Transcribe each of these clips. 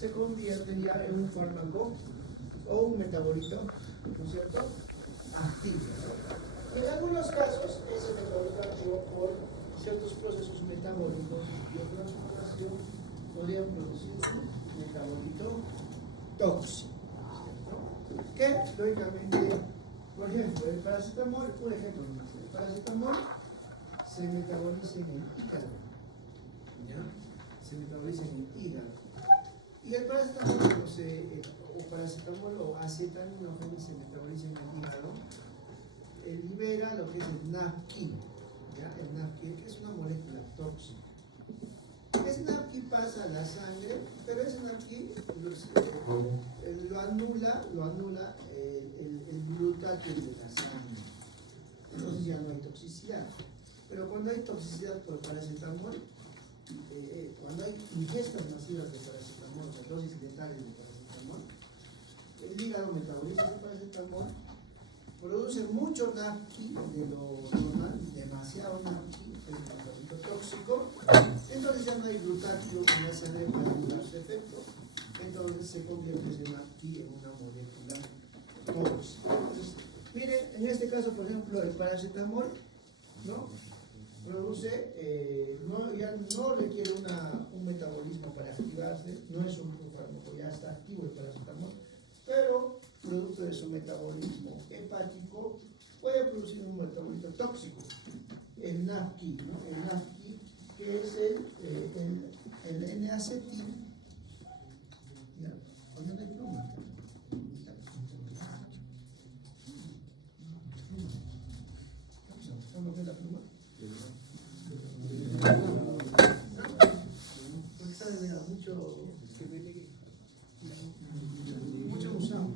se convierte ya en un fármaco o un metabolito, ¿no es cierto?, activo. En algunos casos, ese metabolito activo por ciertos procesos metabólicos de transformación podrían producir un metabolito tóxico, ¿cierto? Que, lógicamente, por ejemplo, el paracetamol, un ejemplo más, el paracetamol se metaboliza en el hígado, ¿ya? Se metaboliza en el hígado. Y el paracetamol, o paracetamol o acetaminofén se metaboliza en el hígado, libera lo que es el NAPQI, ¿ya? El NAPQI, que es una molécula tóxica. Ese NAPQI pasa a la sangre, pero ese NAPQI lo anula el glutatio de la sangre. Entonces ya no hay toxicidad. Pero cuando hay toxicidad por paracetamol, cuando hay ingestas masivas de paracetamol, o dosis letales de paracetamol, el hígado metaboliza el paracetamol, produce mucho NAPQI de lo normal, demasiado NAPQI, el metabolito tóxico, entonces ya no hay glutatio en la sangre para anular su efecto, entonces se convierte ese NAPQI en una molécula tóxica. Entonces, miren, en este caso, por ejemplo, el paracetamol, ¿no?, produce, ya no requiere un metabolismo para activarse, no es un fármaco, ya está activo el paracetamol, pero producto de su metabolismo hepático puede producir un metabolito tóxico, el NAPQI, ¿no? El NAPQI, que es el N-acetil. ¿Dónde no hay pluma? ¿Cómo ve la pluma? Porque sabe, mira, mucho gusano.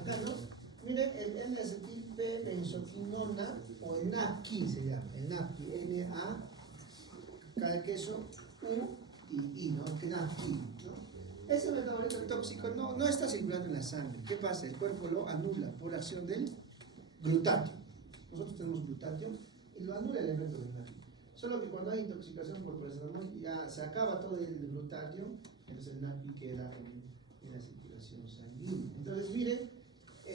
Acá, ¿no? Miren, el N-acetil-P-benzoquinona, o el NAPQI se llama, el NAPQI, N-A, cada queso, U y I, ¿no? El NAPQI, ¿no? Ese metabolito tóxico no está circulando en la sangre. ¿Qué pasa? El cuerpo lo anula por acción del glutatio. Nosotros tenemos glutatio y lo anula el efecto del NAPQI. Solo que cuando hay intoxicación por paracetamol ya se acaba todo el glutatio, entonces el NAPQI queda en la circulación sanguínea. Entonces, miren,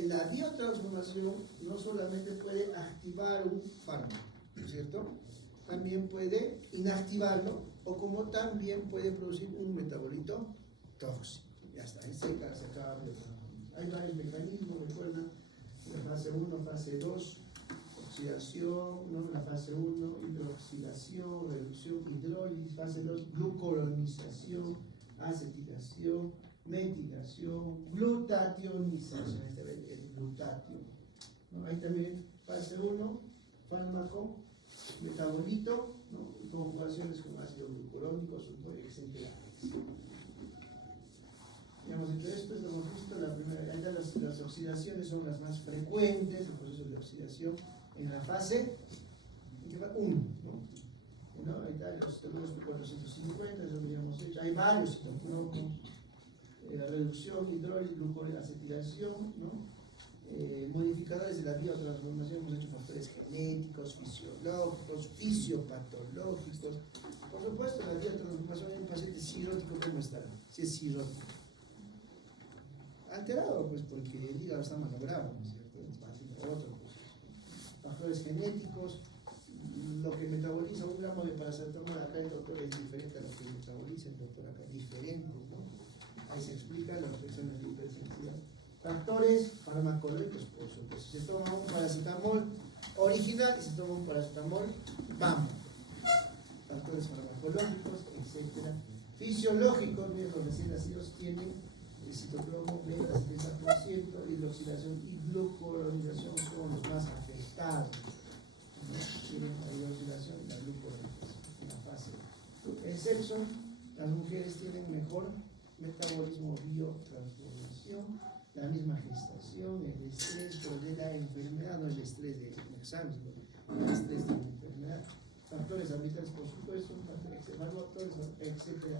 la biotransformación no solamente puede activar un fármaco, ¿no es cierto?, también puede inactivarlo, o como también puede producir un metabolito tóxico. Ya está, ahí se acaba de trabajar. Hay varios mecanismos, recuerdan, la fase 1, fase 2, oxidación, ¿no? La fase 1, hidroxilación, reducción, hidrólisis, fase 2, glucuronización, acetilación, metilación, glutationización, el glutatio, ¿no? Ahí también fase 1, fármaco, metabolito, ¿no?, conjugaciones con ácido glucurónico, etc. Ya hemos hecho esto, hemos visto la primera, ahí las oxidaciones son las más frecuentes, el proceso de oxidación en la fase 1, ¿no? Ahí está los teluros 450, eso lo habíamos hecho, hay varios citocromos, la reducción, hidrólisis, glucosilacetilación, ¿no? Modificadores de la biotransformación, hemos hecho factores genéticos, fisiológicos, fisiopatológicos. Por supuesto, la biotransformación en un paciente cirrótico, ¿cómo estará? Si es cirrótico, alterado, pues porque el hígado está malogrado, ¿no es cierto? Otro, pues. Factores genéticos, lo que metaboliza un gramo de paracetamol acá el doctor es diferente a lo que metaboliza el doctor acá, diferente, ¿no? Ahí se explica las reacciones de hipersensibilidad. Factores farmacológicos, por supuesto. Se toma un paracetamol original y se toma un paracetamol BAM. Factores farmacológicos, etc. Fisiológicos, miren, los recién nacidos tienen el citocromo B al 70%, hidroxilación y glucuronización son los más afectados. Tienen la hidroxilación y la glucuronización en la fase. El sexo, las mujeres tienen mejor metabolismo, biotransformación, la misma gestación, el estrés de la enfermedad, no el estrés del examen, sino el estrés de la enfermedad, factores ambientales, por supuesto, factores, etc.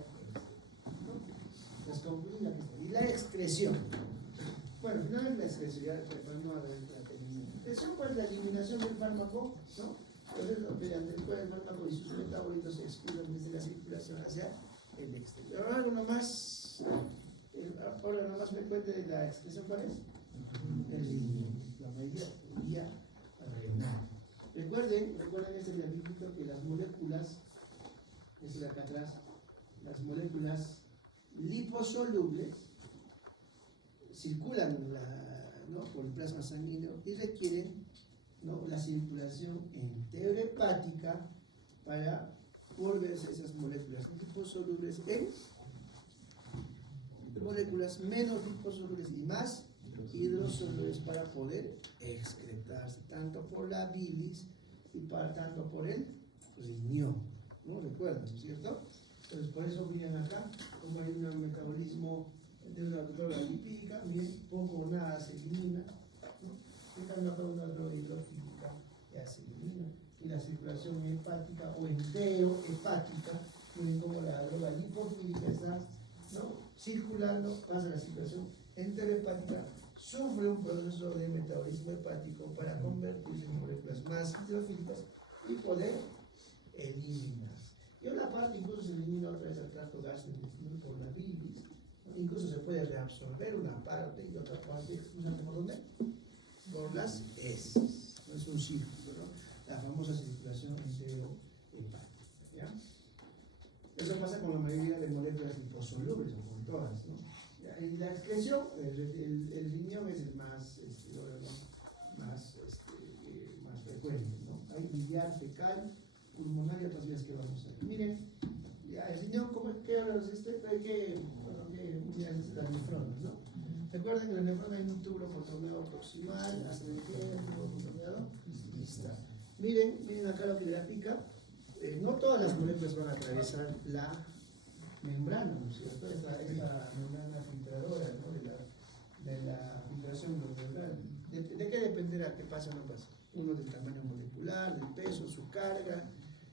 Las conclusiones y la excreción. Bueno, finalmente la excreción, ya no la terminación. Eso pues la eliminación del fármaco, ¿no? Entonces, mediante el cual el fármaco y sus metabolitos se expulsan desde la circulación hacia el exterior. Ahora algo nomás, ahora lo más frecuente de la excreción, ¿cuál es? El riñón, la vía renal. Recuerden este gráfico que las moléculas, es de acá atrás, las moléculas liposolubles circulan ¿no? por el plasma sanguíneo y requieren, ¿no? la circulación enterohepática para volverse esas moléculas liposolubles en moléculas menos liposolubles y más hidrosolubles para poder excretarse tanto por la bilis y tanto por el riñón, ¿no? ¿Recuerdan, no es cierto? Entonces por eso miren acá como hay un metabolismo de una droga lipídica, miren, poco o nada se elimina, ¿no? En cambio acá una droga hidrofílica ya se elimina, y la circulación hepática o enterohepática, miren como la droga lipofílica está, ¿no? circulando, pasa la circulación enterohepática, sufre un proceso de metabolismo hepático para convertirse en moléculas más hidrofílicas y poder eliminar. Y una parte incluso se elimina otra vez al tracto gastrointestinal por la bilis, ¿no? Incluso se puede reabsorber una parte y otra parte expulsarse por dónde? Por las heces. No es un círculo, ¿no? La famosa circulación enterohepática, ¿ya? Eso pasa con la mayoría de moléculas liposolubles, o con todas, ¿no? Y la excreción, el riñón es el más, más frecuente, ¿no? Hay biliar, fecal, pulmonar y otras vías que vamos a ver. Miren, ya, el riñón, ¿qué órganos es este? ¿Qué unidades es las nefronas, no? Recuerden que en la nefrona hay un túbulo contorneado proximal, hasta el túbulo contorneado distal. Miren acá lo que grafica. No todas las moléculas van a atravesar la membrana, ¿no es cierto? Esta membrana filtradora, ¿no? de la filtración glomerular. ¿De qué dependerá qué pasa o no pasa? Uno del tamaño molecular, del peso, su carga,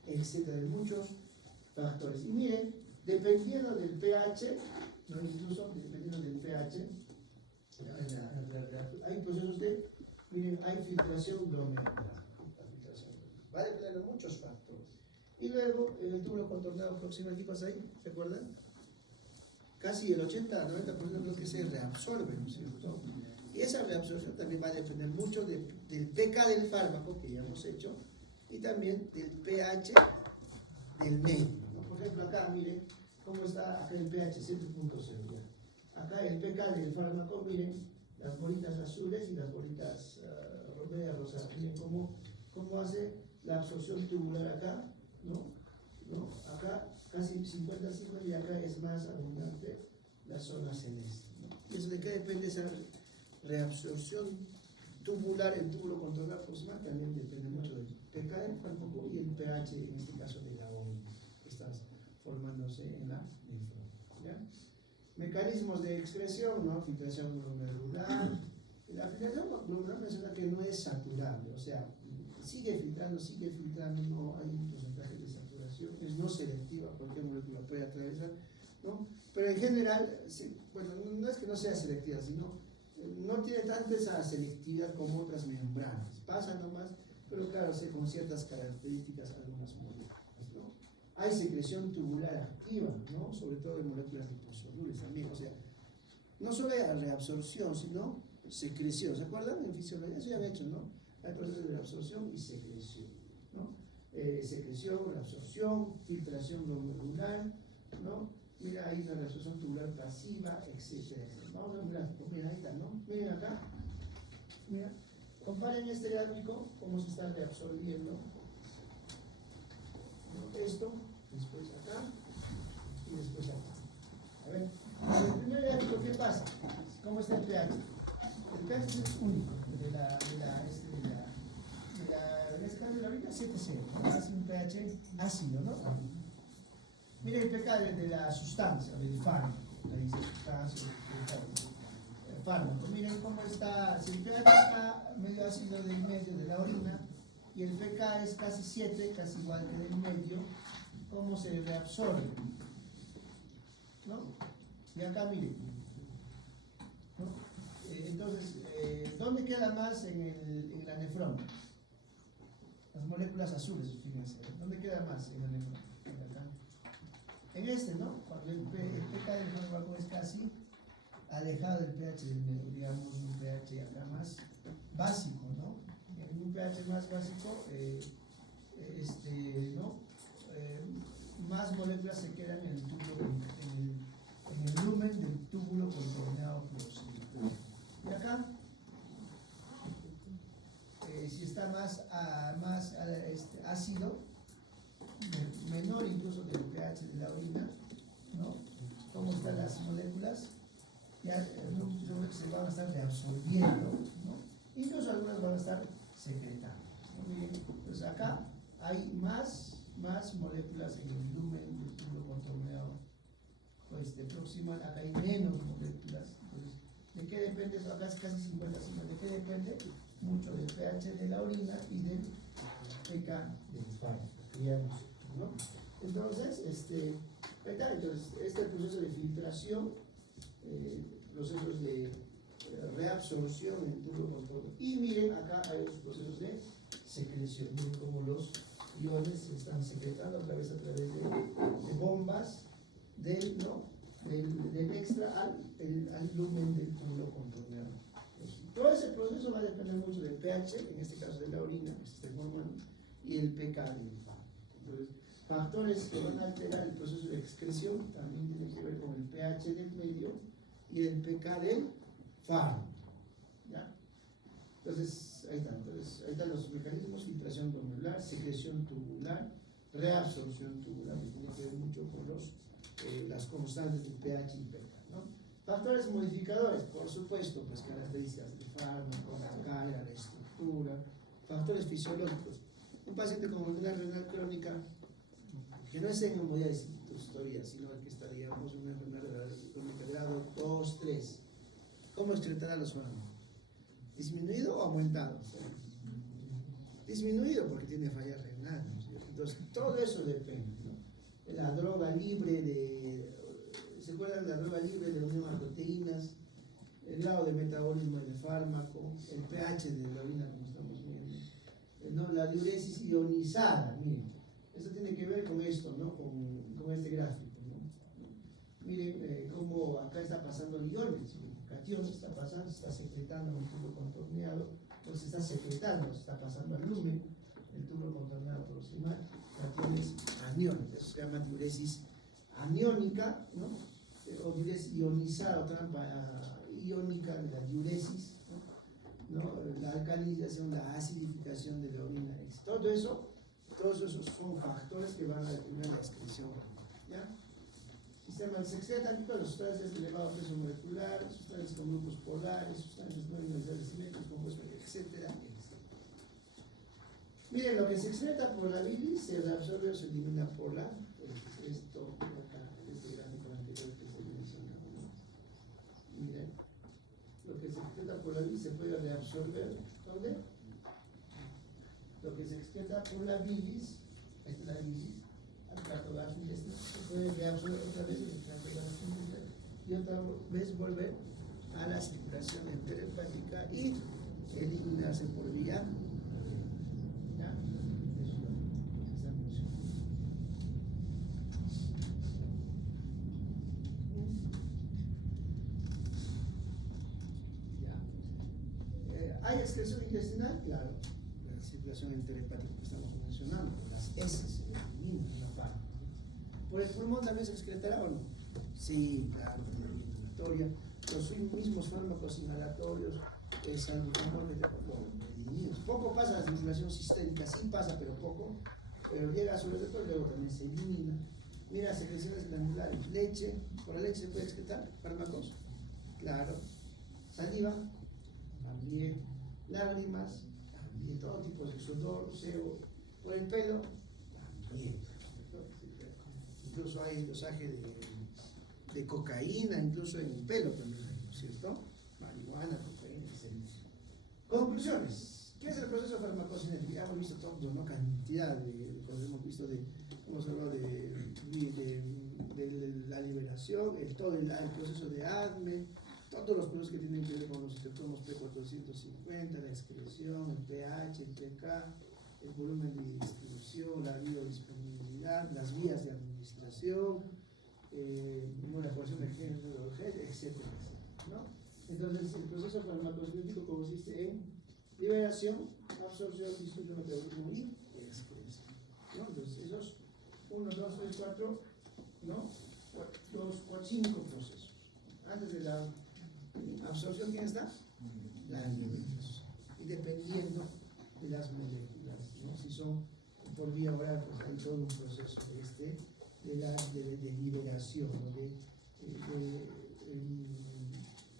etcétera, de muchos factores. Y miren, dependiendo del pH, ¿no? Incluso dependiendo del pH, hay procesos de, miren, hay filtración glomerular. Va a depender de muchos factores. Y luego, en el túbulo contorneado proximal, ¿qué pasa ahí? ¿Se acuerdan? Casi el 80-90% creo que se reabsorbe, ¿no es cierto? Y esa reabsorción también va a depender mucho del pK del fármaco, que ya hemos hecho, y también del pH del medio, ¿no? Por ejemplo, acá, miren cómo está acá el pH 7.0. Acá el pK del fármaco, miren, las bolitas azules y las bolitas medias rosadas. Miren cómo hace la absorción tubular acá, ¿no? Acá casi 50-50 y acá es más abundante la zona celeste, ¿no? Y eso de qué depende esa reabsorción tubular, el túbulo contorneado proximal, también depende mucho del pK del fármaco y el pH, en este caso de la bolita que está formándose en la nefrona, ¿ya? Mecanismos de excreción, ¿no? Filtración glomerular. La filtración glomerular menciona que no es saturable, o sea, sigue filtrando, no hay un porcentaje de saturación, es no selectiva, cualquier molécula puede atravesar, ¿no? Pero en general, bueno, no es que no sea selectiva, sino no tiene tanta esa selectividad como otras membranas, pasa nomás, pero claro, con ciertas características algunas moléculas, ¿no? Hay secreción tubular activa, ¿no? Sobre todo de moléculas liposolubles también, o sea, no solo hay reabsorción, sino secreción, ¿se acuerdan? En fisiología eso ya había hecho, ¿no? Hay procesos de absorción y secreción, ¿no? Secreción, reabsorción, filtración glomerular, ¿no? Mira, ahí la reabsorción tubular pasiva, etc. Vamos a mirar, mira, ahí está, ¿no? Miren acá, mira, comparen este gráfico, cómo se está reabsorbiendo, ¿no? Esto, después acá, y después acá. A ver, en el primer gráfico, ¿qué pasa? ¿Cómo está el pH? El pH es único, en este caso de la ahorita 7,0, hace un pH ácido, ¿no? Mira el pK de la sustancia, del fármaco, ahí dice sustancia, el fármaco. Miren cómo está, si el pH está medio ácido del medio de la orina y el pK es casi 7, casi igual que del medio, ¿cómo se reabsorbe? ¿No? Y acá miren, ¿no? Entonces, ¿dónde queda más en el anefrón? Las moléculas azules, fíjense. ¿Dónde queda más en el anefrón? Acá. En este, ¿no? Cuando el pK del fármaco es casi alejado del pH del medio, digamos un pH acá más básico, ¿no? En un pH más básico, ¿no? Más moléculas se quedan en el túbulo, en el lumen del túbulo contorneado fluorescente. Y acá, si está más ácido, menor incluso del pH de la orina, ¿no? ¿Cómo están las moléculas? Ya se van a estar reabsorbiendo, ¿no? Incluso algunas van a estar secretando, ¿no? Miren, pues acá hay más moléculas en el lumen del túbulo contorneado proximal, acá hay menos moléculas. Entonces, ¿de qué depende eso? Acá es casi 50-50. ¿De qué depende? Mucho del pH de la orina y del pK del fármaco, ¿no? Entonces, entonces, este proceso de filtración, procesos de reabsorción en el túbulo contorneado. Y miren, acá hay los procesos de secreción. Miren cómo los iones se están secretando a través de bombas del extra al lumen del túbulo contorneado. Todo ese proceso va a depender mucho del pH, en este caso de la orina que se está formando, y el pK del fármaco. Entonces, factores que van a alterar el proceso de excreción también tienen que ver con el pH del medio y el pK del fármaco. ¿Ya? Entonces, ahí están los mecanismos: filtración glomerular, secreción tubular, reabsorción tubular, que tiene que ver mucho con las constantes del pH y pK, ¿no? Factores modificadores, por supuesto, pues características del fármaco, la carga, la estructura. Factores fisiológicos. Un paciente con enfermedad renal crónica, que no es en, voy a decir tu historia, sino que está, digamos, una enfermedad renal crónica grado 2, 3. ¿Cómo excretará los fármacos? ¿Disminuido o aumentado? Disminuido porque tiene falla renal, ¿no? Entonces, todo eso depende, ¿no? La droga libre ¿se acuerdan de la droga libre de unión a proteínas? El grado de metabolismo del fármaco, el pH de la orina, como estamos viendo, ¿no? La diuresis ionizada, miren, eso tiene que ver con esto, ¿no? Con este gráfico, ¿no? Miren cómo acá está pasando iones, cationes está pasando, se está secretando en el tubo contorneado, entonces se está secretando, se está pasando al lumen, el tubo contorneado proximal, cationes aniones, eso se llama diuresis aniónica, ¿no? O diuresis ionizada, o trampa iónica de la diuresis, ¿no? La alcalinización, la acidificación de la orina, todos esos son factores que van a determinar la excreción, ¿ya? Sistema se excretan las sustancias de elevado peso molecular, sustancias con grupos polares, sustancias no ionizantes simétricos, compuestos, etcétera. Miren, lo que se excreta por la bilis se reabsorbe o se elimina por la esto acá, este gráfico anterior que se mencionó. Miren, lo que se excreta por la bilis se puede reabsorber. ¿Dónde? Lo que se excreta por la bilis, esta es la bilis, al tracto gastrointestinal, se puede reabsorber otra vez en el tracto gastrointestinal y otra vez volver a la circulación enterohepática y eliminarse por vía. ¿Ya? Eso es lo que está funcionando. ¿Ya? ¿Hay excreción intestinal? Claro. La circulación enterohepática que estamos mencionando, las heces se eliminan en la parte. ¿Por el pulmón también se excretará o no? Sí, claro, inhalatoria. Los mismos fármacos inhalatorios, salbutamol, lo eliminan. Poco pasa la circulación sistémica, sí pasa, pero poco. Pero llega a su receptor y luego también se elimina. Mira, secreciones glandulares, leche, ¿por la leche se puede excretar fármacos? Claro. Saliva, también. Lágrimas, también. Todo tipo de sudor, sebo. Por el pelo, también. Incluso hay dosaje de cocaína, incluso en el pelo también hay, ¿no es cierto? Marihuana, cocaína, etc. Conclusiones. ¿Qué es el proceso farmacocinético? Ya hemos visto todo, ¿no? Cantidad de cosas hemos visto, hemos hablado de la liberación, todo el proceso de ADME, todos los procesos que tienen que ver con los citocromos P450, la excreción, el pH, el pK, el volumen de distribución, la biodisponibilidad, las vías de administración, la ecuación de género, etcétera, ¿no? Entonces, el proceso farmacocinético consiste en liberación, absorción, distribución, metabolismo y excreción, ¿no? Entonces, esos 1, 2, 3, 4, ¿no? 2, 4, 5 procesos. Antes de la absorción, ¿quién está? La liberación. Y dependiendo de las moléculas, ¿no? Si son por vía oral, pues hay todo un proceso de liberación, ¿no? de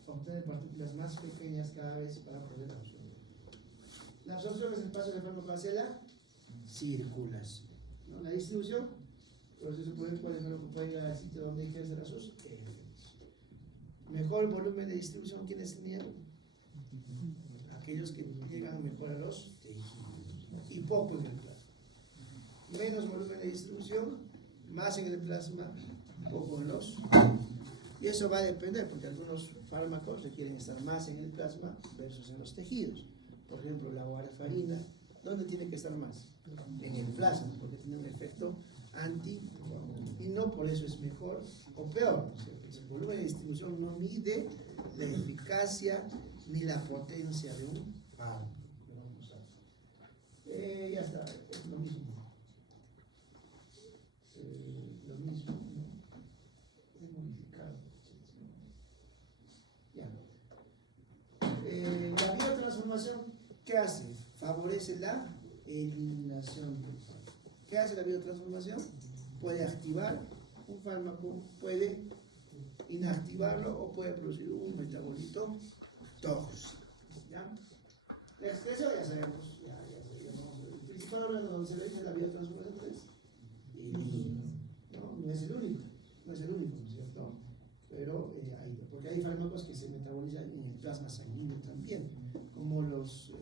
obtener partículas más pequeñas cada vez para poder absorber. La absorción es el paso del fármaco hacia la circulación, ¿no? La distribución, proceso por el cual el fármaco puede llegar al sitio donde ejerce sus efectos. Mejor volumen de distribución, ¿quiénes tenían? Aquellos que llegan mejor a los tejidos, ¿no? Y poco en el plasma. Menos volumen de distribución, más en el plasma, poco en los. Y eso va a depender, porque algunos fármacos requieren estar más en el plasma versus en los tejidos. Por ejemplo, la warfarina, ¿dónde tiene que estar más? En el plasma, porque tiene un efecto anticoagulante. Y no por eso es mejor o peor. El volumen de distribución no mide la eficacia ni la potencia de un fármaco. Ya está, es lo mismo. Lo mismo, ¿no? Es modificado. Ya. La biotransformación, ¿qué hace? Favorece la eliminación del fármaco. ¿Qué hace la biotransformación? Puede activar un fármaco, puede inactivarlo o puede producir un metabolito tóxico. ¿Ya? La excreción ya sabemos, el principal órgano donde se realiza la biotransformación es el hígado, ¿no? No es el único, ¿no es cierto? Pero porque hay fármacos que se metabolizan en el plasma sanguíneo también, como los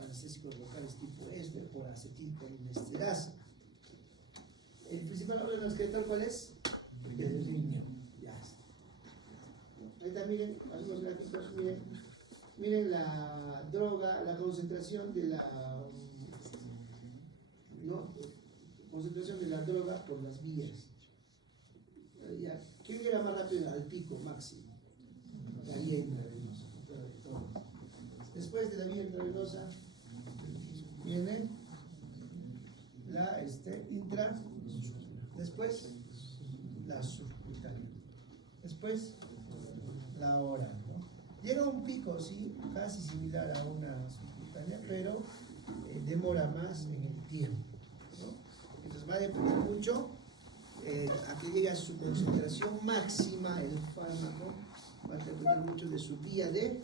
anestésicos locales tipo por acetilcolinesterasa. El principal órgano excretor, ¿cuál es? El riñón. Ya está. Ahí está, miren, algunos gráficos, miren la droga, la concentración de la, ¿no? Concentración de la droga por las vías. Ya. ¿Quién llega más rápido al pico máximo? La vía intravenosa. Después de la vía intravenosa viene la intra, después la subcutánea, después la oral, ¿no? Llega a un pico, sí, casi similar a una subcutánea, pero demora más en el tiempo, ¿no? Entonces va a depender mucho a que llegue a su concentración máxima el fármaco, va a depender mucho de su vía de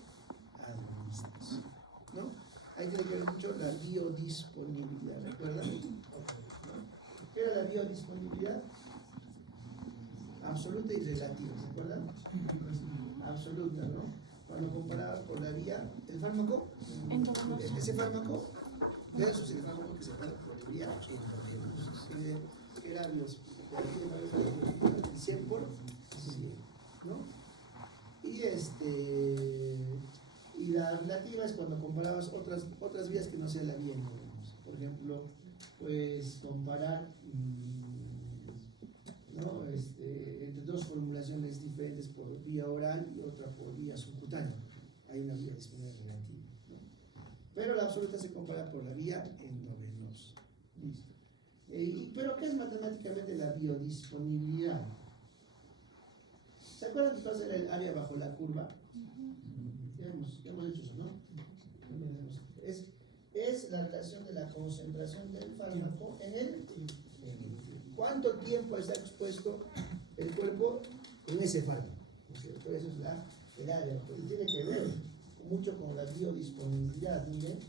administración, ¿no? Ahí tiene que ver mucho la biodisponibilidad, ¿recuerdan? ¿Qué era la biodisponibilidad? Absoluta y relativa, ¿se acuerdan? Absoluta, ¿no? Cuando comparaba con la vía, el fármaco, ese fármaco versus el fármaco que se puede por vía endógena, que era el 100 por 100, ¿no? Y la relativa es cuando comparabas otras vías que no sea la vía endógena. Por ejemplo, pues comparar, ¿no? Entre dos formulaciones diferentes por vía oral y otra por vía subcutánea. Hay una vía disponible relativa, ¿no? Pero la absoluta se compara por la vía endovenosa. ¿Listo? Pero ¿qué es matemáticamente la biodisponibilidad? ¿Se acuerdan que pasa el área bajo la curva? Ya hemos hecho eso, ¿no? Es la relación de la concentración del fármaco en el ¿cuánto tiempo está expuesto el cuerpo en ese fármaco? Por eso es el área. Y tiene que ver mucho con la biodisponibilidad. Miren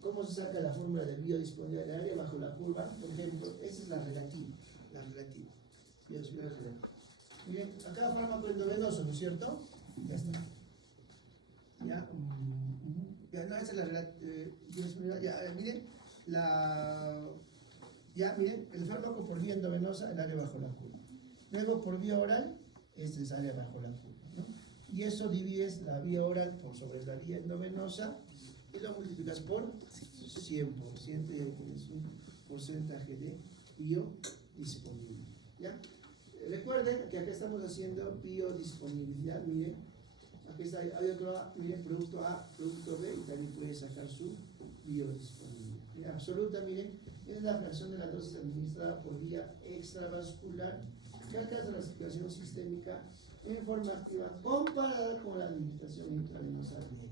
cómo se saca la fórmula de biodisponibilidad del área bajo la curva. Por ejemplo, esa es la relativa. Biodisponibilidad relativa. Miren, acá fármaco endovenoso, ¿no es cierto? Ya está. Ya, no, esa es la biodisponibilidad. Miren, el fármaco por vía endovenosa, el área bajo la curva. Luego por vía oral, este es área bajo la curva, ¿no? y eso divides la vía oral por sobre la vía endovenosa y lo multiplicas por 100%, y ahí tienes un porcentaje de biodisponibilidad. ¿Ya? Recuerden que acá estamos haciendo biodisponibilidad. Miren, aquí está, hay otro A, miren, producto A, producto B, y también puede sacar su biodisponibilidad. Miren, absoluta, miren, es la fracción de la dosis administrada por vía extravascular que alcanza la circulación sistémica en forma activa comparada con la administración intravenosa de mismo.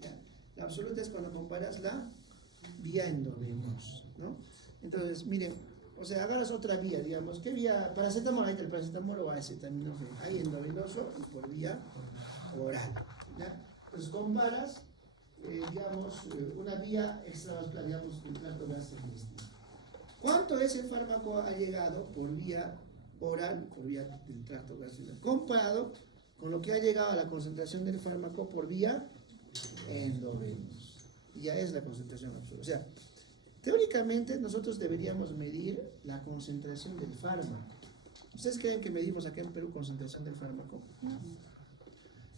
¿Ya? La absoluta es cuando comparas la vía endovenosa, ¿no? Entonces, miren, o sea, agarras otra vía, digamos, ¿qué vía? Paracetamol, ahí está el paracetamol o acetaminofén, hay endovenoso y por vía oral, ¿ya? Entonces comparas, digamos, una vía extravascular, digamos, el tracto gastrointestinal. ¿Cuánto ese fármaco ha llegado por vía oral, por vía del tracto gastrointestinal, comparado con lo que ha llegado a la concentración del fármaco por vía endovenosa? Ya es la concentración absoluta. O sea, teóricamente nosotros deberíamos medir la concentración del fármaco. ¿Ustedes creen que medimos acá en Perú concentración del fármaco?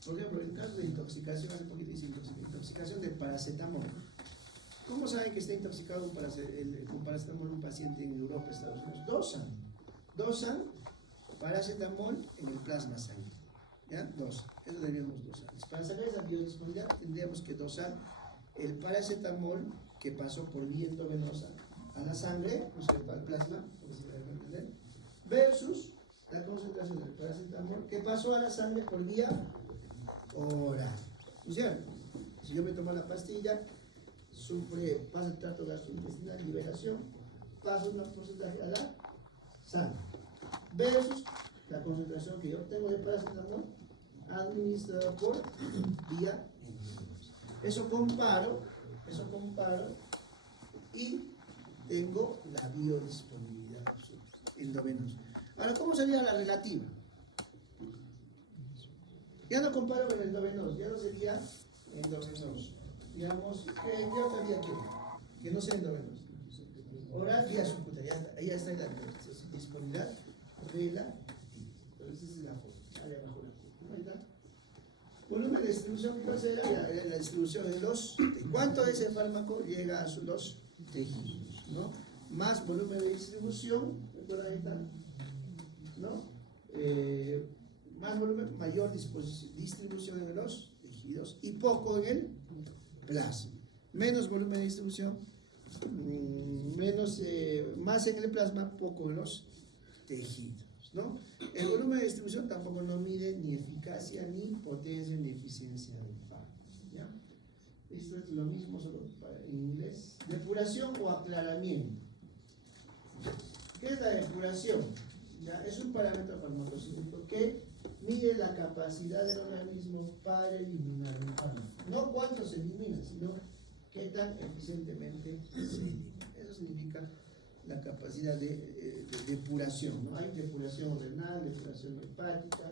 Por ejemplo, en caso de intoxicación, hace poquito dice intoxicación de paracetamol. ¿Cómo saben que está intoxicado con paracetamol un paciente en Europa, Estados Unidos? Dosan paracetamol en el plasma sanguíneo. ¿Ya? Eso deberíamos dosar. Para sacar esa biodisponibilidad tendríamos que dosar el paracetamol que pasó por vía endovenosa a la sangre, ¿no es cierto?, al plasma, por si me dejo entender, versus la concentración del paracetamol que pasó a la sangre por vía oral. ¿No es cierto? Si yo me tomo la pastilla, pasa el tracto gastrointestinal, liberación, pasa un porcentaje a la sangre, versus la concentración que yo obtengo de paracetamol administrada por vía endovenosa. Eso comparo y tengo la biodisponibilidad endovenosa. Ahora, ¿cómo sería la relativa? Ya no comparo con el endovenoso, ya no sería endovenoso. Digamos, ¿qué otra vía quiero? Que no sea endovenoso. Oral, vía subcutánea, ya está la disponibilidad relativa. Entonces, esa es la foto, ahí abajo la foto. Ahí está. Volumen de distribución, ¿cuál será la distribución de los? ¿Cuánto de ese fármaco llega a los tejidos? ¿No? Más volumen de distribución, ¿recuerdan ahí está? ¿No? Más volumen, mayor distribución en los tejidos y poco en el plasma. Menos volumen de distribución, más en el plasma, poco en los tejidos, ¿no? El volumen de distribución tampoco no mide ni eficacia, ni potencia, ni eficiencia del fármaco, ¿ya? Esto es lo mismo, solo en inglés. Depuración o aclaramiento. ¿Qué es la depuración? ¿Ya? Es un parámetro farmacocinético que mide la capacidad del organismo para eliminar un fármaco. No cuánto se elimina, sino qué tan eficientemente se elimina. Eso significa la capacidad de depuración, ¿no? Hay depuración renal, depuración hepática,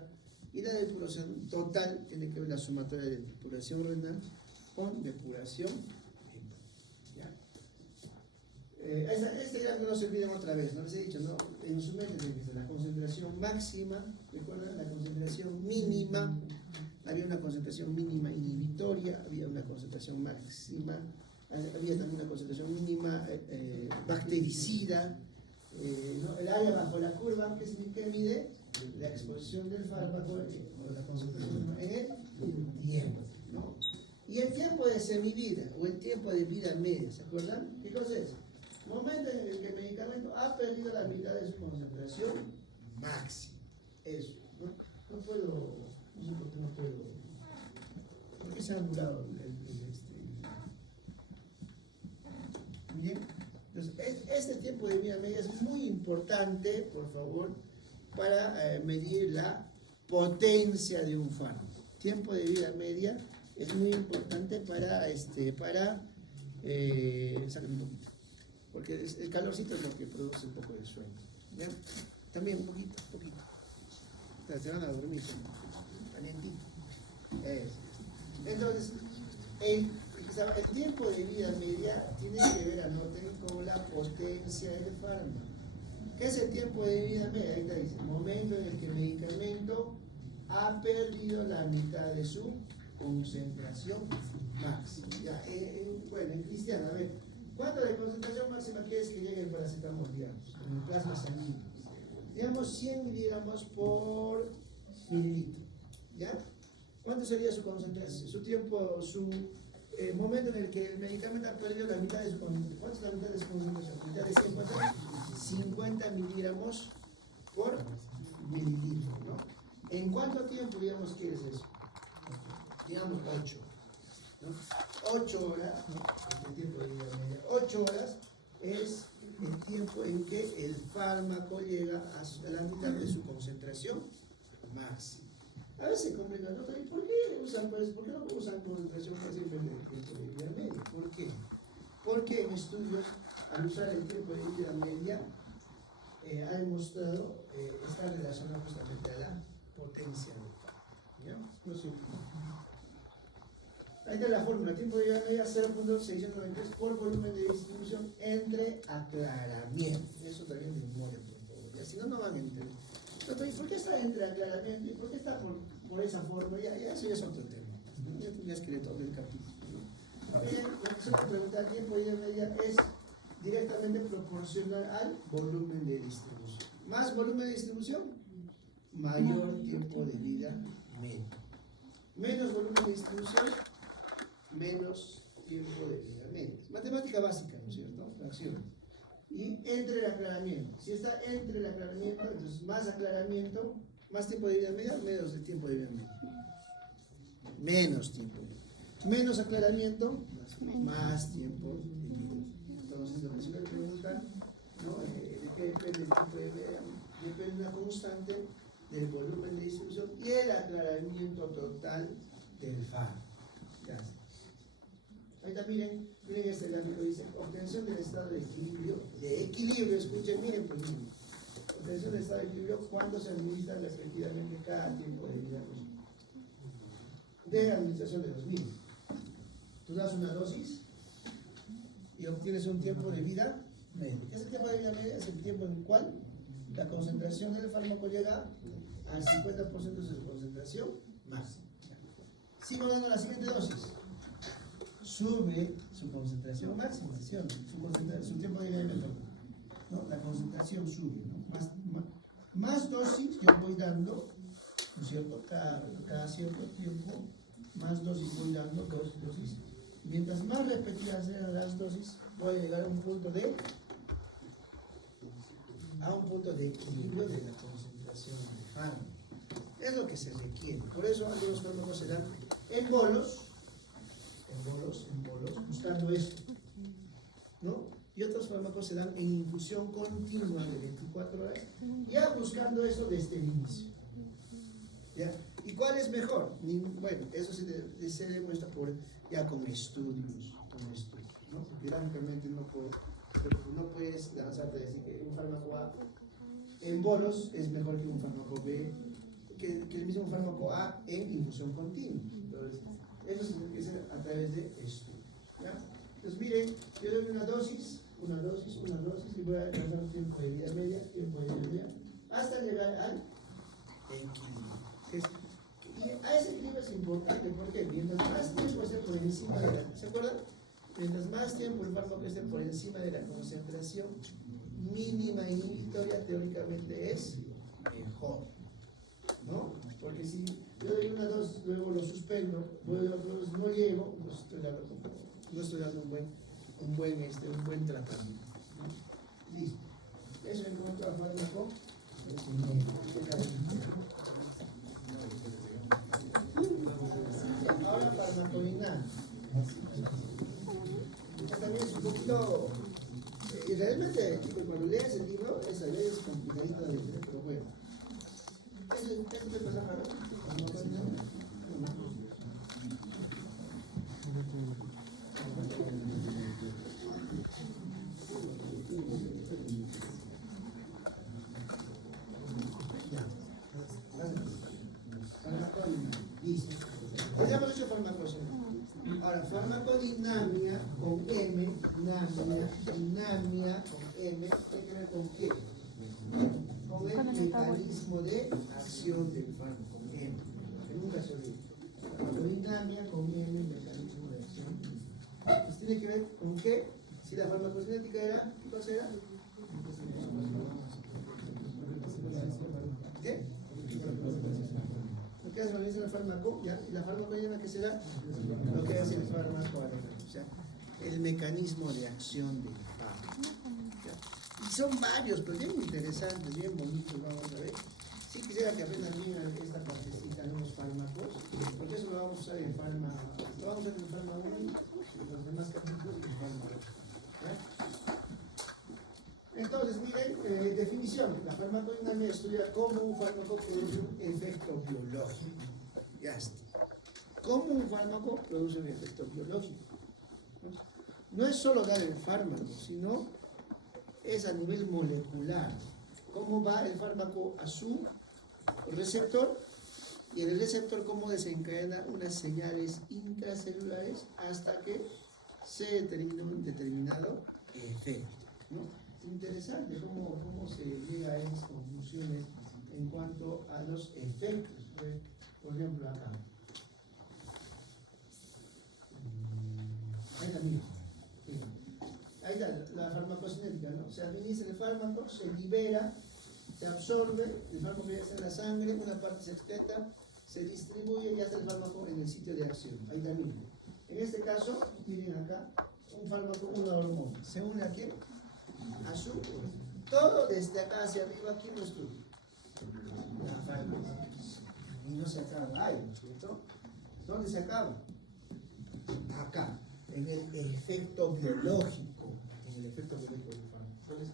y la depuración total tiene que ver la sumatoria de depuración renal con depuración hepática. Este gráfico no se olviden otra vez, no les he dicho, ¿no? En su mente tiene que ser la concentración máxima, ¿recuerdan? La concentración mínima, había una concentración mínima inhibitoria, había una concentración máxima, había también una concentración mínima bactericida, ¿no? El área bajo la curva, ¿qué mide? La exposición del fármaco o la concentración en el tiempo, ¿no? Y el tiempo de semivida o el tiempo de vida media, ¿se acuerdan? ¿Qué cosa es? Momento en el que el medicamento ha perdido la mitad de su concentración máxima. Eso, ¿no? No sé por qué no puedo. ¿Por qué se ha anulado Bien, entonces este tiempo de vida media es muy importante, por favor, para medir la potencia de un fármaco. Tiempo de vida media es muy importante para porque el calorcito es lo que produce un poco de sueño. ¿Bien? También un poquito. Se van a dormir calientito. Entonces, el tiempo de vida media tiene que ver, anoten, con la potencia del fármaco. ¿Qué es el tiempo de vida media? Ahí está, dice, momento en el que el medicamento ha perdido la mitad de su concentración máxima. Ya, bueno, en Cristiano, a ver, ¿cuánto de concentración máxima quieres que llegue el paracetamol, digamos, en el plasma sanguíneo? Digamos 100 miligramos por mililitro, ¿ya? ¿Cuánto sería su concentración, su tiempo, su momento en el que el medicamento ha perdido la mitad de su concentración? ¿Cuánto es la mitad de su concentración? La mitad de 100, ¿cuánto? 50 miligramos por mililitro, ¿no? ¿En cuánto tiempo, digamos, quieres eso? Digamos 8, ¿no? 8 horas, ¿no? El tiempo de vida media. 8 horas es el tiempo en que el fármaco llega a la mitad de su concentración máxima. A veces se complica, ¿no? ¿Y por qué usan, pues, por qué no usan concentración máxima en el tiempo de vida media? ¿Por qué? Porque en estudios, al usar el tiempo de vida media, ha demostrado estar relacionado justamente a la potencia del fármaco. ¿Ya? No sé. Ahí está la fórmula, tiempo de vida media 0.693 por volumen de distribución entre aclaramiento. Eso también de memoria, por favor. Ya, si no, no van a entender. Entonces, ¿por qué está entre aclaramiento y por qué está por esa fórmula? Ya, eso ya es otro tema. Ya tendrías que leer todo el capítulo. Bien, la segunda pregunta, tiempo de vida media es directamente proporcional al volumen de distribución. Más volumen de distribución, mayor tiempo de vida medio. Menos volumen de distribución, menos tiempo de vida medio. Matemática básica, ¿no es cierto? Fracciones. Y entre el aclaramiento. Si está entre el aclaramiento, entonces más aclaramiento, más tiempo de vida media, menos el tiempo de vida medio. Menos tiempo. Menos aclaramiento, más tiempo de vida. Entonces, lo que se le pregunta, ¿no? ¿De qué depende el tiempo de vida? Depende una constante del volumen de distribución y el aclaramiento total del fármaco. Ya está. Ahorita miren este gráfico, dice obtención del estado de equilibrio, escuchen, miren, pues miren, obtención del estado de equilibrio cuando se administra respectivamente cada tiempo de vida de administración de los mismos. Tú das una dosis y obtienes un tiempo de vida medio. ¿Qué es el tiempo de vida medio? Es el tiempo en el cual la concentración del fármaco llega al 50% de su concentración máxima. Sigo dando la siguiente dosis. Sube su concentración máxima, ¿sí o no? Su tiempo de vida medio, ¿no? La concentración sube, ¿no? Más dosis yo voy dando, ¿no es cierto? Cada cierto tiempo, más dosis voy dando, dosis. Mientras más repetidas sean las dosis, voy a llegar a un punto de equilibrio de la concentración del fármaco. Es lo que se requiere. Por eso algunos fármacos se dan en bolos, buscando esto, ¿no? Y otros fármacos se dan en infusión continua de 24 horas, ya buscando eso desde el inicio. ¿Ya? ¿Y cuál es mejor? Bueno, eso se demuestra ya con estudios, ¿no? Porque realmente no puedes lanzarte a decir que un fármaco A en bolos es mejor que un fármaco B, que el mismo fármaco A en infusión continua. Entonces, eso se tiene que hacer a través de estudios. ¿Ya? Entonces, miren, yo doy una dosis, y voy a alcanzar un tiempo de vida media, hasta llegar al equilibrio. Y a ese equilibrio es importante, porque mientras más tiempo esté por encima de la, ¿se acuerdan? Mientras más tiempo el fármaco esté por encima de la concentración mínima inhibitoria, teóricamente es mejor, ¿no? Porque si yo doy una dosis, luego lo suspendo, luego no llego, pues no estoy dando un buen tratamiento, ¿no? Listo. Eso en cuanto a fármaco. Ahora farmacodinámica. También es un poquito. Y realmente, cuando lees el libro, esa ley es complicadita de leer, pero bueno. ¿Eso te pasa para listo. Ya hemos hecho farmacocinética. Ahora, farmacodinamia con M, dinamia con M, ¿tiene que ver con qué? Con el mecanismo de acción del fármaco, M. caso de farmacodinamia con el mecanismo de acción. Pues tiene que ver con qué, si la farmacocinética era, ¿qué cosa era? ¿Qué? Lo que hace el fármaco, ¿ya? Y la farmacodinámica, ¿qué será? Lo que hace el fármaco, o sea, el mecanismo de acción del fármaco. Y son varios, pero bien interesantes, bien bonitos, vamos a ver. Sí quisiera que aprendan bien esta partecita de los fármacos, porque eso lo vamos a usar en Pharma, lo vamos a usar en Pharma 1 y los demás capítulos en Pharma 2. Entonces, miren, definición. La farmacodinámica estudia cómo un fármaco produce un efecto biológico. Ya está. ¿Cómo un fármaco produce un efecto biológico? No es solo dar el fármaco, sino es a nivel molecular. ¿Cómo va el fármaco a su receptor? Y en el receptor, ¿cómo desencadena unas señales intracelulares hasta que se determina un determinado efecto, ¿no? Es interesante cómo se llega a esas conclusiones en cuanto a los efectos. Por ejemplo, acá. Ahí está, mira. Ahí está la farmacocinética, ¿no? Se administra el fármaco, se libera, se absorbe, el fármaco ya está en la sangre, una parte se excreta, se distribuye y ya está el fármaco en el sitio de acción. Ahí también. En este caso, miren acá, un fármaco, una hormona. ¿Se une a quién? A su. Todo desde acá hacia arriba, ¿quién lo estudia? La farmacia. Y no se acaba ahí, ¿no es cierto? ¿Dónde se acaba? Acá, en el efecto biológico. En el efecto biológico del fármaco. Entonces,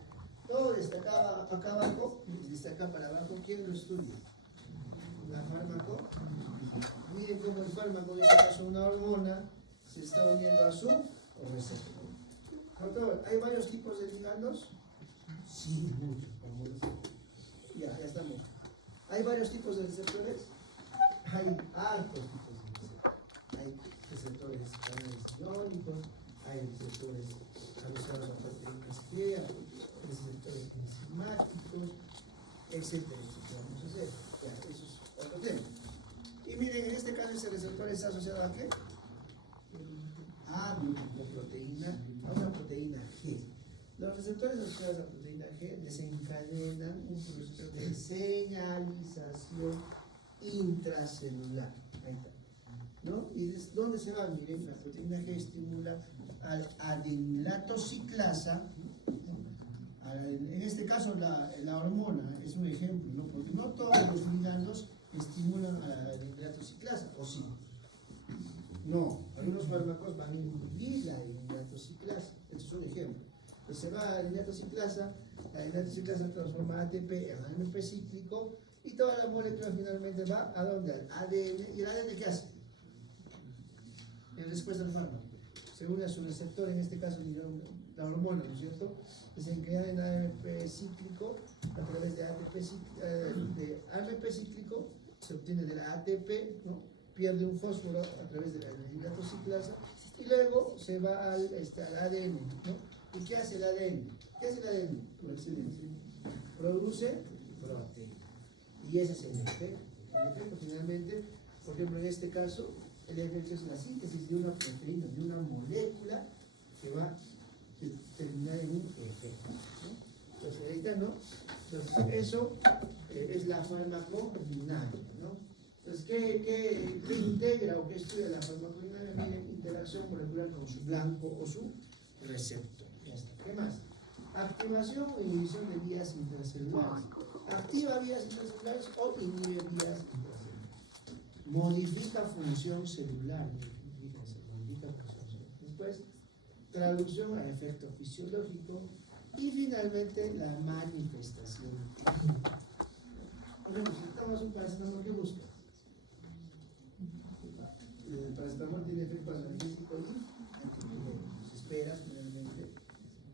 todo desde acá abajo, desde acá para abajo, ¿quién lo estudia? La fármaco. Miren cómo el fármaco, en este caso una hormona, se está uniendo a su receptor. ¿Hay varios tipos de ligandos? Sí, muchos. Ya estamos. ¿Hay varios tipos de receptores? Hay altos tipos de receptores. Hay receptores iónicos, hay receptores asociados a proteínas G, hay receptores enzimáticos, etcétera, etcétera. Vamos a hacer. Ya, eso es otro tema. Y miren, en este caso ese receptor está asociado a qué? A una proteína G. Los receptores asociados a la proteína G desencadenan un proceso de señalización intracelular. Ahí está. ¿No? ¿Y dónde se va? Miren, la proteína G estimula al adenilato ciclasa. En este caso, la hormona es un ejemplo, ¿no? Porque no todos los ligandos estimulan a la adenilato ciclasa, ¿o sí? No, algunos fármacos van a inhibir la adenilato ciclasa. Esto es un ejemplo. Entonces se va a adenilato ciclasa, la adenilato ciclasa transforma ATP en AMP cíclico y toda la molécula finalmente va a donde? Al ADN. ¿Y el ADN qué hace? En respuesta al fármaco. Se une a su receptor, en este caso la hormona, ¿no es cierto? Desencadena en AMP cíclico a través de AMP cíclico, se obtiene de la ATP, ¿no? Pierde un fósforo a través de la adenilato ciclasa y luego se va al ADN, ¿no? ¿Y qué hace el ADN? ¿Qué hace el ADN? Por excelencia. Produce proteína. Y ese es el efecto. El efecto finalmente, por ejemplo, en este caso, el efecto es la síntesis de una proteína, de una molécula que va a terminar en un efecto, ¿no? Entonces, ahorita, ¿no? Entonces, eso es la farmacodinámica, ¿no? Entonces, ¿qué integra o qué estudia la farmacodinámica? Miren, interacción molecular con su blanco o su receptor. Ya está. ¿Qué más? Activación o inhibición de vías intracelulares. Activa vías intracelulares o inhibe vías intracelulares. Modifica función celular. Después, traducción a efecto fisiológico. Y finalmente, la manifestación clínica. Por ejemplo, si estamos un paracetamol, ¿qué busca? El paracetamol tiene efecto analgésico y antipirético. Se espera finalmente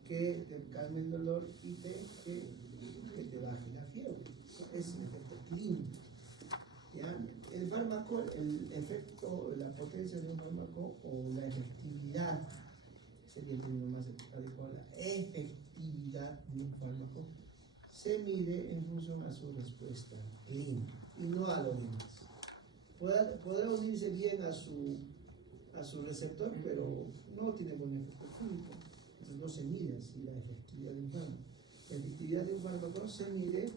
que te calme el dolor y que te baje la fiebre. Es el efecto clínico. ¿Ya? El fármaco, el efecto, la potencia de un fármaco o la efectividad, sería el término más adecuado, la efectividad de un fármaco se mide en función a su respuesta clínica y no a lo demás. podrá unirse bien a su receptor, pero no tiene buen efecto clínico. Entonces no se mide así la efectividad de un fármaco. La efectividad de un fármaco se mide,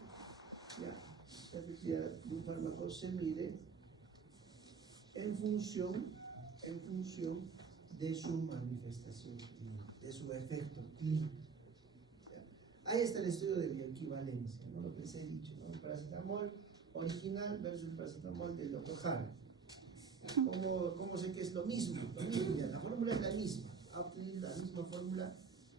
la efectividad de un fármaco se mide en función de su manifestación clínica, de su efecto clínico. Ahí está el estudio de bioequivalencia, ¿no? Lo que les he dicho, ¿no? El paracetamol original versus el paracetamol del Dr. Harvey. ¿Cómo sé que es lo mismo? Ya, la fórmula es la misma, ha obtenido la misma fórmula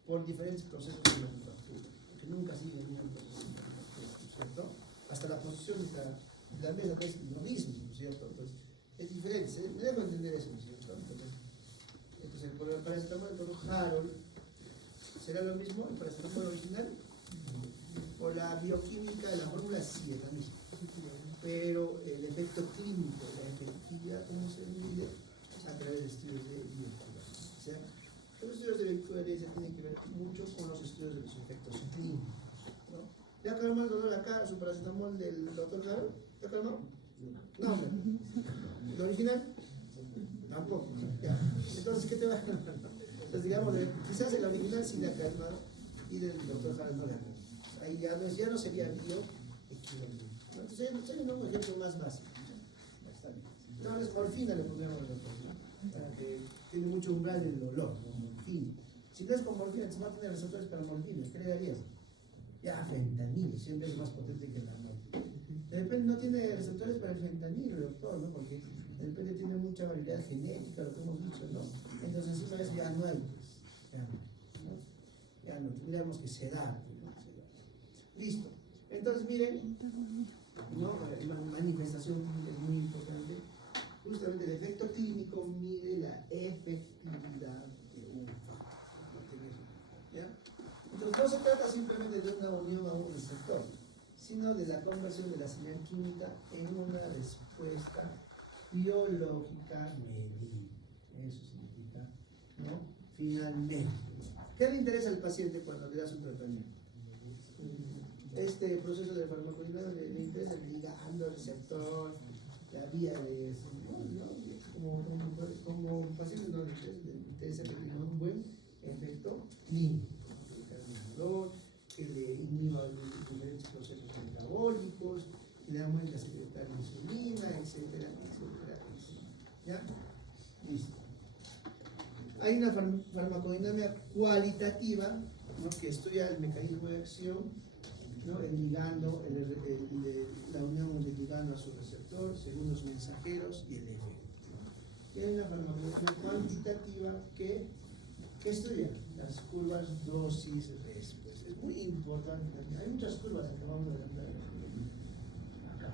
por diferentes procesos de manufactura, porque nunca sigue el mismo proceso de manufactura, ¿no es cierto? Hasta la posición de la mesa es lo mismo, ¿no es cierto? Entonces, es diferente, me dejo entender eso, ¿no es cierto? Entonces por el paracetamol del Dr. Harold, ¿será lo mismo el paracetamol original? Por la bioquímica de la fórmula sí es la misma, pero el efecto clínico, la efectividad, ¿cómo se mide? A través de estudios de bioequivalencia. O sea, los estudios de bioequivalencia tienen que ver mucho con los estudios de los efectos clínicos, ¿no? ¿Ya calmó el dolor acá, su paracetamol del Dr. Harold? ¿Ya calmó? No. ¿El original? Tampoco. Ya. Entonces, ¿qué te va a calmar? Entonces, digamos, quizás el original sí le ha calmado y del Dr. Harold no le ha calmado. Ahí ya no sería bioequivalente. Entonces, hay un ejemplo más básico. Entonces, morfina le pondríamos al doctor, ¿no? Para que tiene mucho umbral del dolor, ¿no? Morfina. Si no es con morfina, si no tiene receptores para morfina, ¿qué le darías? Ya, fentanilo, siempre es más potente que la morfina. De repente no tiene receptores para el fentanilo, doctor, ¿no? Porque de repente tiene mucha variedad genética, lo que hemos dicho, ¿no? Entonces, encima de eso ya no hay, pues, ya no, tendríamos que sedar, ¿no? Listo. Entonces, miren, ¿no? La manifestación clínica es muy importante. Justamente el efecto clínico mide la efectividad de un fármaco. ¿Ya? Entonces, no se trata simplemente de una unión a un receptor, sino de la conversión de la señal química en una respuesta biológica medible. Eso significa, ¿no? Finalmente, ¿qué le interesa al paciente cuando le das un tratamiento? Este proceso de farmacodinámica le interesa el ligando, el receptor, la vía de eso, ¿no? Como pacientes no les interesa que tenga un buen efecto clínico, que le dolor, que le inhiba los diferentes procesos metabólicos, que le aumente la secretaria de insulina, etcétera, etcétera, etcétera. ¿Ya? Listo. Hay una farmacodinámica cualitativa, ¿no? Que estudia el mecanismo de acción, ¿no? El ligando, la unión del ligando a su receptor, según los mensajeros y el efecto. Y hay una farmacodinámica cuantitativa que estudia las curvas dosis-respuesta. Es muy importante también. Hay muchas curvas que vamos a ver acá.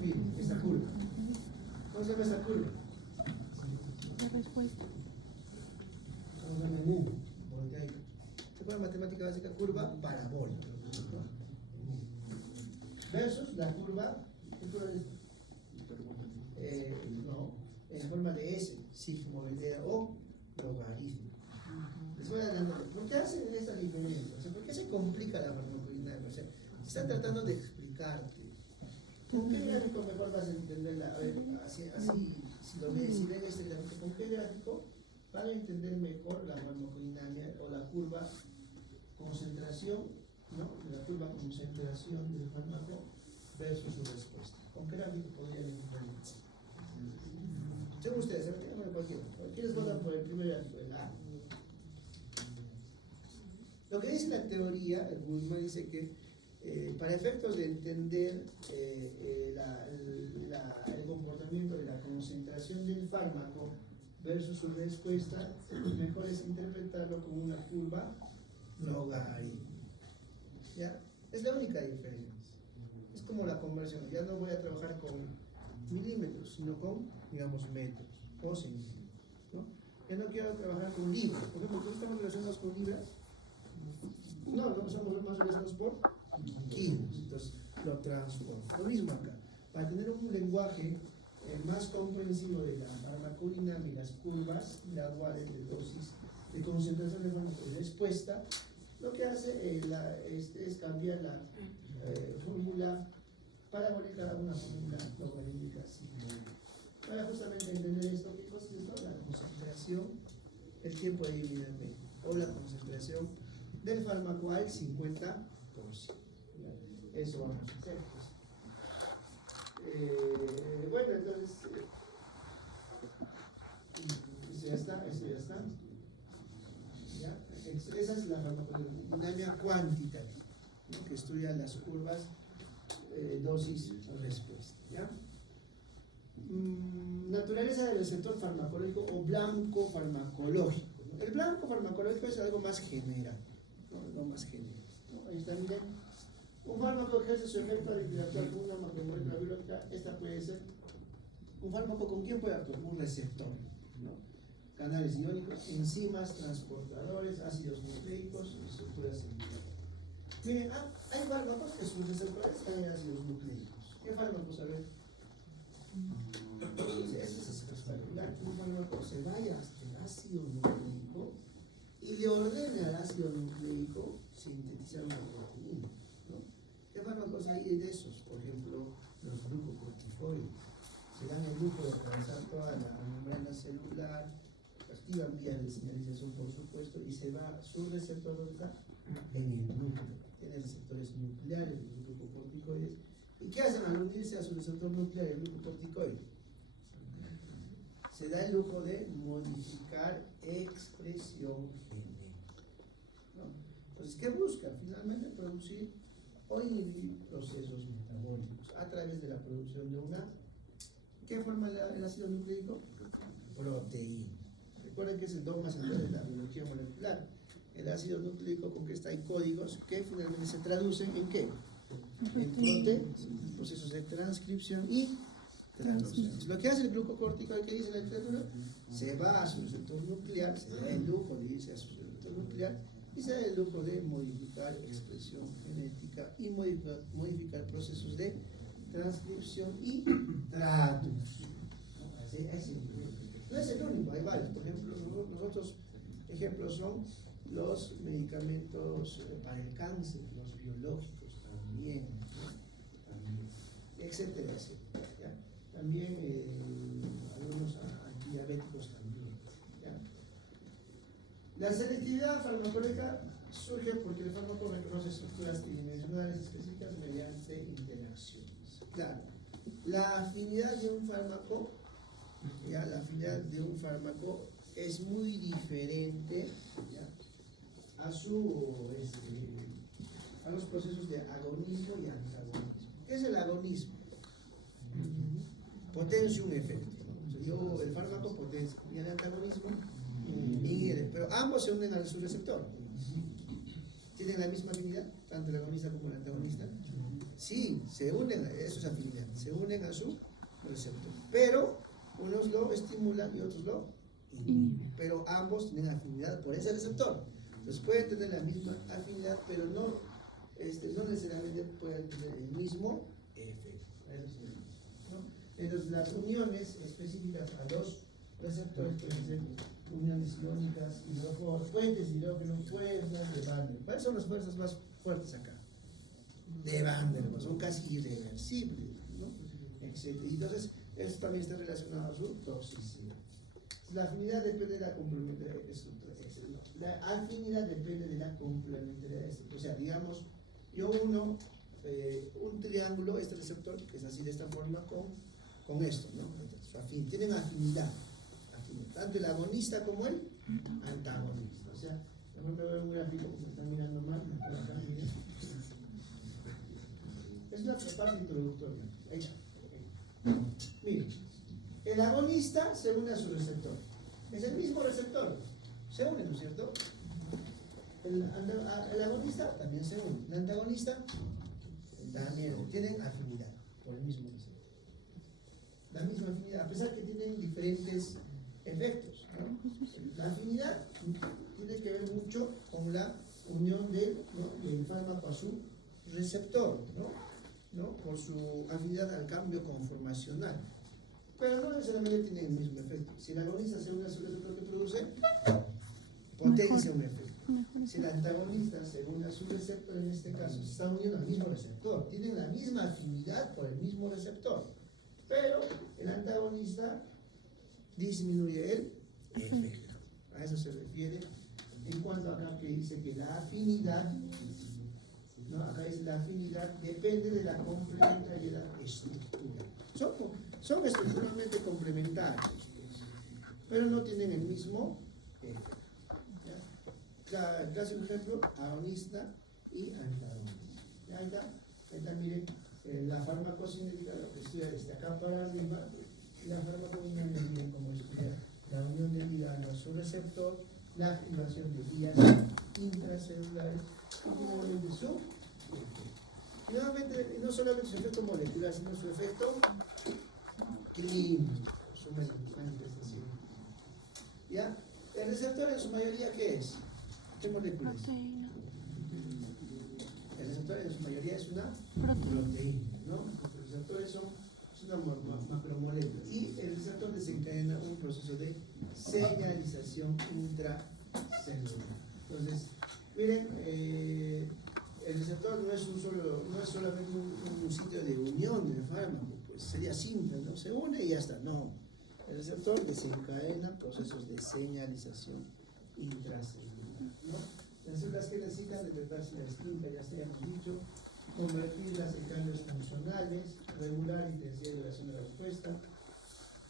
Miren, esta curva. ¿Cómo se llama esta curva? La respuesta. ¿Cómo se llama en U? Voltea ahí. Se llama matemática básica curva parabólica, ¿no? Versus la curva, ¿qué curva es? No, en forma de S, sigmoidea o logaritmo. Les voy a dar, ¿por qué hacen esta diferencia? O sea, ¿por qué se complica la farmacodinámica? O sea, están tratando de explicarte. ¿Con qué gráfico mejor vas a entenderla? A ver, así si ven este gráfico, ¿con qué gráfico van a entender mejor la farmacodinámica o la curva concentración, ¿no? La curva concentración del fármaco versus su respuesta? ¿Con qué gráfico podrían entenderlo? Según ustedes, díganme cualquiera. ¿Quiénes votan por el primer gráfico? El A. Lo que dice la teoría, el Bullman dice que para efectos de entender el comportamiento de la concentración del fármaco versus su respuesta, mejor es interpretarlo como una curva logarítmica. ¿Ya? Es la única diferencia. Es como la conversión. Ya no voy a trabajar con milímetros, sino con, digamos, metros o centímetros, ¿no? Ya no quiero trabajar con libras. Por ejemplo, ¿todos estamos relacionados con libras? No somos más relacionados por kilos. Entonces lo transformo. Lo mismo acá. Para tener un lenguaje más comprensivo de la farmacodinámica y las curvas graduales de dosis, de concentración de fármaco y respuesta, lo que hace es cambiar la fórmula parabólica, una fórmula logarítmica simbólica. Para justamente entender esto, ¿qué cosa es esto? La concentración, el tiempo de vida o la concentración del fármaco al 50%. Eso vamos a hacer. Bueno, entonces, eso ya está, eso ya está. ¿Ya? Esa es la farmacodinámica cuantitativa, ¿no? Que estudia las curvas dosis-respuesta. ¿Ya? Naturaleza del receptor farmacológico o blanco farmacológico, ¿no? El blanco farmacológico es algo más general, ¿no? Algo más general, ¿no? Ahí está, miren, un fármaco que hace su efecto al interactuar con una macromolécula biológica. Esta puede ser un fármaco. ¿Con quién puede actuar? Un receptor, ¿no? Canales iónicos, enzimas, transportadores, ácidos nucleicos, estructuras celulares. Miren, hay fármacos que sus receptores están en ácidos nucleicos. ¿Qué fármacos? A ver. Eso es espectacular. Un fármaco se vaya hasta el ácido nucleico y le ordene al ácido nucleico sintetizar una proteína, ¿no? ¿Qué fármacos hay de esos? Por ejemplo, los glucocorticoides. Se dan el lujo de atravesar toda la membrana celular, activan vías de señalización, por supuesto, y se va su receptor, ¿dónde está? En el núcleo. Tiene receptores nucleares, los glucocorticoides. ¿Y qué hacen al unirse a su receptor nuclear, el glucocorticoide? Se da el lujo de modificar expresión genética, ¿no? Entonces, ¿qué busca? Finalmente producir o inhibir procesos metabólicos a través de la producción de una. ¿Qué forma el ácido nucleico? Proteína. Recuerden que es el dogma central de la biología molecular. El ácido nucleico con que está en códigos que finalmente se traducen en ¿qué? En procesos de transcripción y translación. Lo que hace el glucocorticoide, que dice la literatura, se va a su receptor nuclear, se da el lujo de irse a su receptor nuclear y se da el lujo de modificar expresión genética y modificar procesos de transcripción y traducción. No es el único, hay varios. Por ejemplo, los otros ejemplos son los medicamentos para el cáncer, los biológicos también, etcétera, etcétera. ¿Ya? También algunos antidiabéticos también. ¿Ya? La selectividad farmacológica surge porque el fármaco reconoce estructuras tridimensionales específicas mediante interacciones. Claro, la afinidad de un fármaco, ¿ya? La afinidad de un fármaco es muy diferente, ¿ya? A los procesos de agonismo y antagonismo. ¿Qué es el agonismo? Potencia un efecto, ¿no? El fármaco potencia, y el antagonismo inhibe, pero ambos se unen a su receptor. ¿Tienen la misma afinidad, tanto el agonista como el antagonista? Sí, se unen, eso es afinidad, se unen a su receptor, pero unos lo estimulan y otros lo inhiben, pero ambos tienen afinidad por ese receptor. Entonces pueden tener la misma afinidad, pero no necesariamente pueden tener el mismo efecto, ¿no? Entonces las uniones específicas a los receptores pueden ser uniones iónicas, hidrógenos, puentes de hidrógeno, fuerzas de Van der Waals. ¿Cuáles son las fuerzas más fuertes acá? De Van der Waals, son casi irreversibles, ¿no? Etcétera. Y entonces, eso también está relacionado a su toxicidad. La afinidad depende de la complementariedad de estructura. La afinidad depende de la complementariedad de estructura. O sea, digamos, yo uno un triángulo, este receptor, que es así de esta forma, con esto, ¿no? Tienen afinidad. Tanto el agonista como el antagonista. O sea, mejor me veo un gráfico porque me están mirando mal. Es una parte introductoria. Ahí está. Miren, el agonista se une a su receptor. Es el mismo receptor. Se une, ¿no es cierto? El agonista también se une. El antagonista también tienen afinidad por el mismo receptor. La misma afinidad, a pesar que tienen diferentes efectos, ¿no? La afinidad tiene que ver mucho con la unión del fármaco a su receptor, ¿no? Por su afinidad al cambio conformacional. Pero no necesariamente tienen el mismo efecto. Si el agonista se une a su receptor, que produce potencia un efecto. Mejor Si el antagonista se une a su receptor, en este caso, se está uniendo al mismo receptor, tienen la misma afinidad por el mismo receptor, pero el antagonista disminuye el efecto. A eso se refiere en cuanto acá que dice que la afinidad, ¿no? Acá dice la afinidad depende de la complementariedad estructural. Son estructuralmente complementarios, pero no tienen el mismo efecto. Casi un ejemplo, agonista y antagonista. Ahí está, miren, la farmacocinética, lo que estudia desde acá para arriba, y la farmacodinámica, miren cómo estudia la unión del ligando a su receptor, la activación de vías intracelulares y finalmente su efecto. Y nuevamente, no solamente su efecto molecular, sino su efecto clínico, su manifestación. ¿Ya? El receptor en su mayoría, ¿qué es? ¿Qué molécula es? proteína. El receptor en su mayoría es una Proteína. proteína, ¿no? Los receptores son una macromolécula y el receptor desencadena un proceso de señalización intracelular. Entonces, miren, el receptor no es solamente un sitio de unión del fármaco, pues sería simple, ¿no? Se une y ya está, no. El receptor desencadena procesos de señalización intracelular, ¿no? Las células que necesitan detectar señales químicas, ya hemos dicho, convertirlas en cambios funcionales, regular intensidad y duración de la respuesta.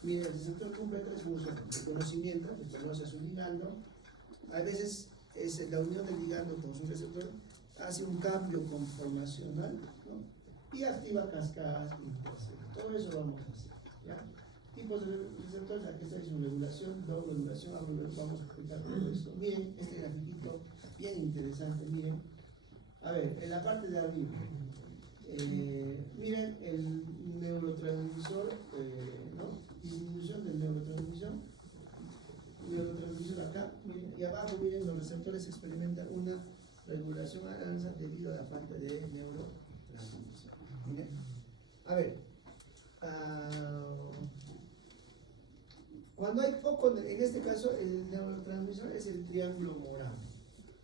Mira, el receptor cumple tres funciones: reconocimiento, reconoce a su ligando. A veces es la unión del ligando con su receptor hace un cambio conformacional, ¿no? Y activa cascadas intracelulares. Todo eso vamos a hacer, ¿ya? Tipos de receptores, aquí está su regulación, doble regulación, vamos a explicar todo esto. Miren, este grafiquito bien interesante, miren. A ver, en la parte de arriba, miren el neurotransmisor, ¿no? Disminución del neurotransmisor acá, miren, y abajo, miren, los receptores experimentan una regulación al alza debido a la falta de neurotransmisor. Miren, a ver, cuando hay poco, en este caso, el neurotransmisor es el triángulo morado.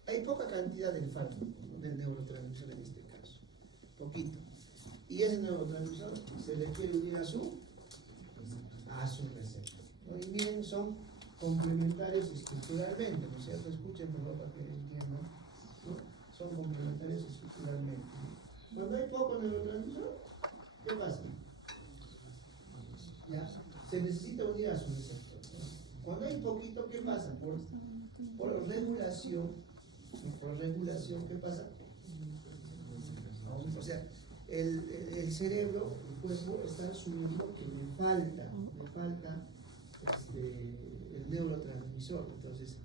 Hay poca cantidad del fármaco, ¿no? Del neurotransmisor en este caso, poquito. Y ese neurotransmisor se le quiere unir a su receptor, ¿no? Y miren, son complementarios estructuralmente, ¿no es cierto? Escuchen por favor para que entiendan, ¿no? Son complementarios estructuralmente. Cuando hay poco neurotransmisor, ¿qué pasa? ¿Ya? Se necesita unir a su receptor, ¿no? Cuando hay poquito, ¿qué pasa? Por regulación, ¿qué pasa? O sea, el cerebro, el cuerpo está asumiendo que le falta el neurotransmisor. Entonces,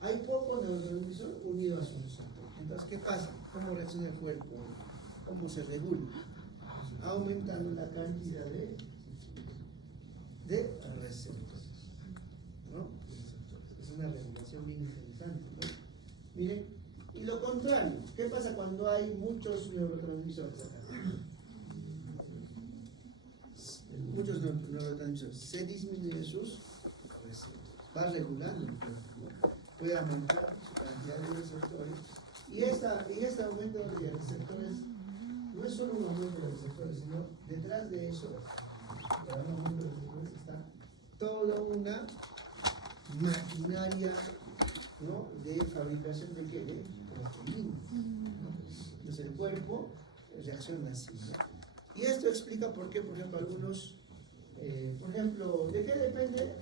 hay poco neurotransmisor unido a su receptor. Entonces, ¿qué pasa? ¿Cómo reacciona el cuerpo? ¿Cómo se regula? Aumentando la cantidad de receptores, ¿no? Es una regulación bien interesante, ¿no? Miren, y lo contrario, ¿qué pasa cuando hay muchos neurotransmisores acá? Muchos neurotransmisores, se disminuyen sus receptores, va regulando el cuerpo, ¿no? Puede aumentar su cantidad de receptores, y este aumento de receptores no es solo un aumento de receptores, sino detrás de eso, para un aumento de receptores, está toda una maquinaria, ¿no? De fabricación de ¿qué? De proteínas, ¿no? Entonces el cuerpo reacciona así, ¿no? Y esto explica por qué, por ejemplo, algunos, por ejemplo, ¿de qué depende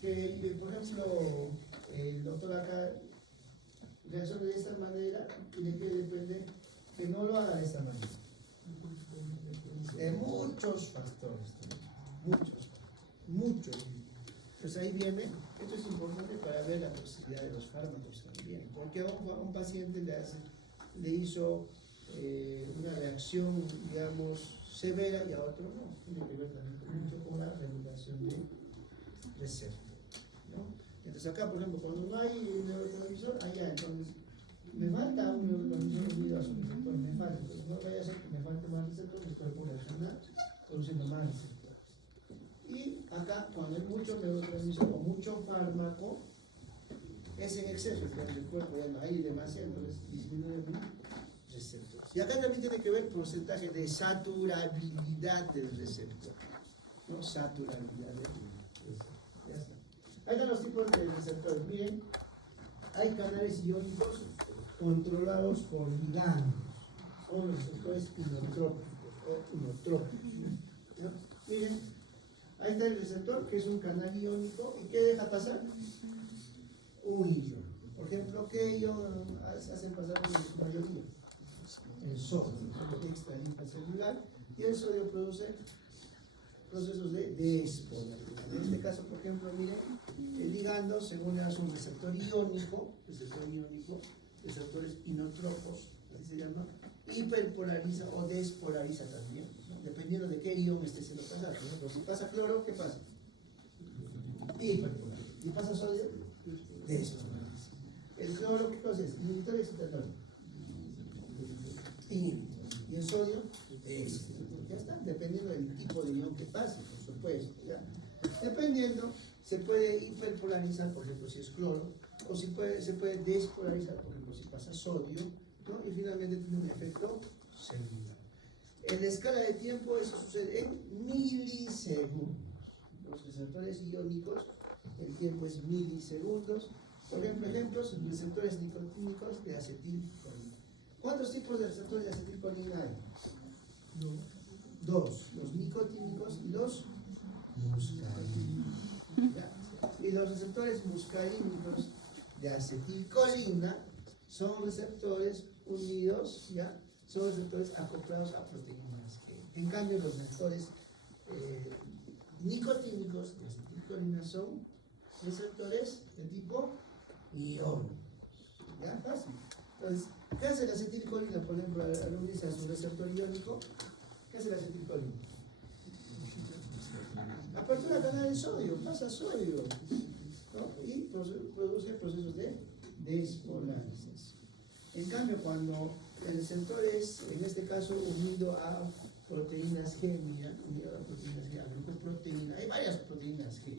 que, por ejemplo, el doctor acá reaccione de esta manera y de qué depende que no lo haga de esta manera? De muchos factores, muchos. Entonces ahí viene, esto es importante para ver la toxicidad de los fármacos también, porque a un paciente le hizo una reacción, digamos, severa y a otro no. Tiene que ver también mucho con la regulación de receptor, ¿no? Entonces acá, por ejemplo, cuando no hay neurotransmisor, allá, entonces me falta un neurotransmisor unido a su receptor, me falta. Entonces no vaya a ser que me falte más receptor, el cuerpo reacciona produciendo más receptores. Y acá, cuando hay mucho neurotransmisor o mucho fármaco, es en exceso, porque en el cuerpo ya no hay demasiado, entonces disminuye el receptor. Y acá también tiene que ver porcentaje de saturabilidad del receptor, ¿no? Saturabilidad del receptor. Ya está. Ahí están los tipos de receptores. Miren, hay canales iónicos controlados por ligandos, son los receptores inotrópicos o inotrópicos, ¿no? Miren, ahí está el receptor, que es un canal iónico, ¿y qué deja pasar? Un ion. Por ejemplo, ¿qué ion hacen pasar en su mayoría? El sodio, el extracelular, y el sodio produce procesos de despolaridad. En este caso, por ejemplo, miren, el ligando se une a su receptor iónico, receptores inotropos, así se llama, hiperpolariza o despolariza también, ¿no? Dependiendo de qué ion esté siendo pasado. Por ejemplo, si pasa cloro, ¿qué pasa? Hiperpolariza. ¿Y pasa sodio? Despolariza. El cloro, ¿qué cosa es? Inhibitorio o excitatorio. Inhibitorio. Y el sodio, excitatorio. Ya está, dependiendo del tipo de ion que pase, por supuesto. ¿Ya? Dependiendo, se puede hiperpolarizar, por ejemplo, si es cloro, o se puede despolarizar, por ejemplo, si pasa sodio, ¿no? Y finalmente tiene un efecto celular. En la escala de tiempo eso sucede en milisegundos. Los receptores iónicos, el tiempo es milisegundos. Por ejemplo, ejemplos, receptores nicotínicos de acetilcolina. ¿Cuántos tipos de receptores de acetilcolina hay? Dos, los nicotínicos y los muscarínicos. ¿Ya? Y los receptores muscarínicos de acetilcolina son receptores unidos, ¿ya? Son receptores acoplados a proteínas G. En cambio, los receptores nicotínicos de acetilcolina son receptores de tipo ión. ¿Ya? Fácil. Entonces, ¿qué hace la acetilcolina? Por ejemplo, al unirse a su receptor iónico, ¿qué hace la acetilcolina? Apertura canal de sodio, pasa sodio, ¿no? Y produce procesos de despolarización. En cambio, cuando el receptor es, en este caso, unido a proteínas G, mira, unido a proteínas G, a glucoproteína, hay varias proteínas G,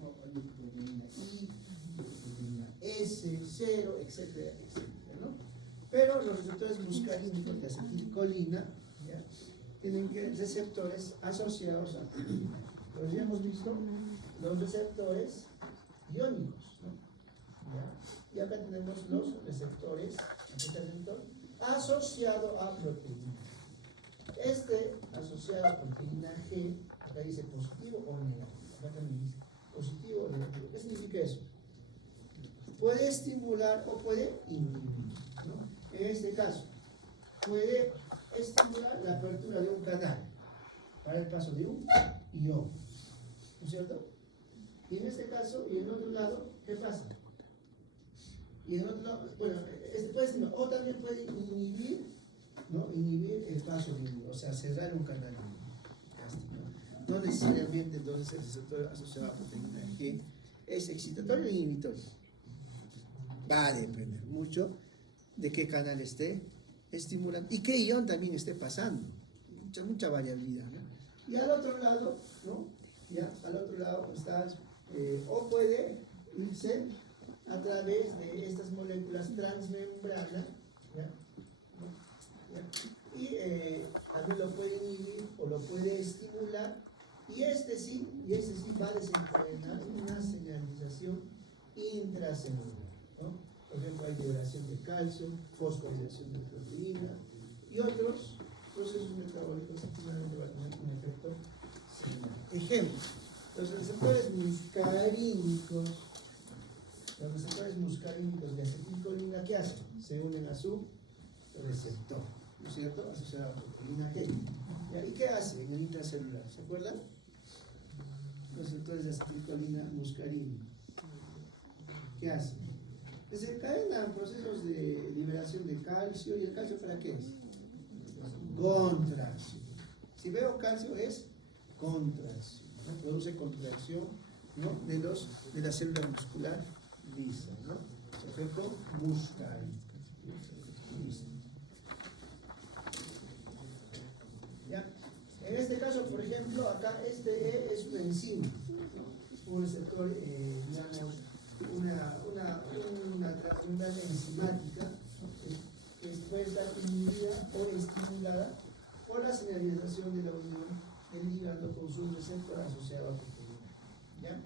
¿no? Hay glucoproteína I, glucoproteína S, 0, etcétera, etcétera, ¿no? Pero los receptores muscarínicos de acetilcolina, ¿ya? Tienen receptores asociados a proteínas. Pero ya hemos visto los receptores iónicos, ¿no? ¿Ya? Y acá tenemos los receptores, asociado a proteína. Este asociado a proteína G, acá dice positivo o negativo. Acá también dice positivo o negativo. ¿Qué significa eso? Puede estimular o puede inhibir, ¿no? En este caso, puede estimular la apertura de un canal para el paso de un ion, ¿no es cierto? Y en este caso, y en el otro lado, ¿qué pasa? Y en otro lado, bueno, puede estimular, o también puede inhibir, ¿no? Inhibir el paso de un, o sea, cerrar un canal. No necesariamente entonces el receptor asociado a proteína G es excitatorio o inhibitorio. Va a depender mucho de qué canal esté estimulando y qué ion también esté pasando. Mucha variabilidad, ¿no? Y al otro lado, ¿no? Ya, al otro lado está, o puede irse a través de estas moléculas transmembrana, ¿ya? ¿Ya? Y también lo puede inhibir o lo puede estimular, y este sí va a desencadenar una señalización intracelular, ¿no? Por ejemplo, hay liberación de calcio, fosforilación de proteína y otros procesos metabólicos que finalmente van a tener un efecto similar. Ejemplo, los receptores muscarínicos de acetilcolina, ¿qué hacen? Se unen a su receptor, ¿no es cierto? Asociado a proteína G. ¿Y qué hace en el intracelular? ¿Se acuerdan? Los receptores de acetilcolina muscarínica. ¿Qué hacen? Desencadenan procesos de liberación de calcio. ¿Y el calcio para qué es? Contracción. Si veo calcio es contracción, ¿no? Produce contracción, ¿no? de la célula muscular lisa, ¿no? Efecto muscarínico. ¿Ya? En este caso, por ejemplo, acá este es una enzima, ¿no? Un receptor, un enfermedad enzimática que puede estar inhibida o estimulada por la señalización de la unión del ligando con su receptor asociado a proteína. ¿Ya?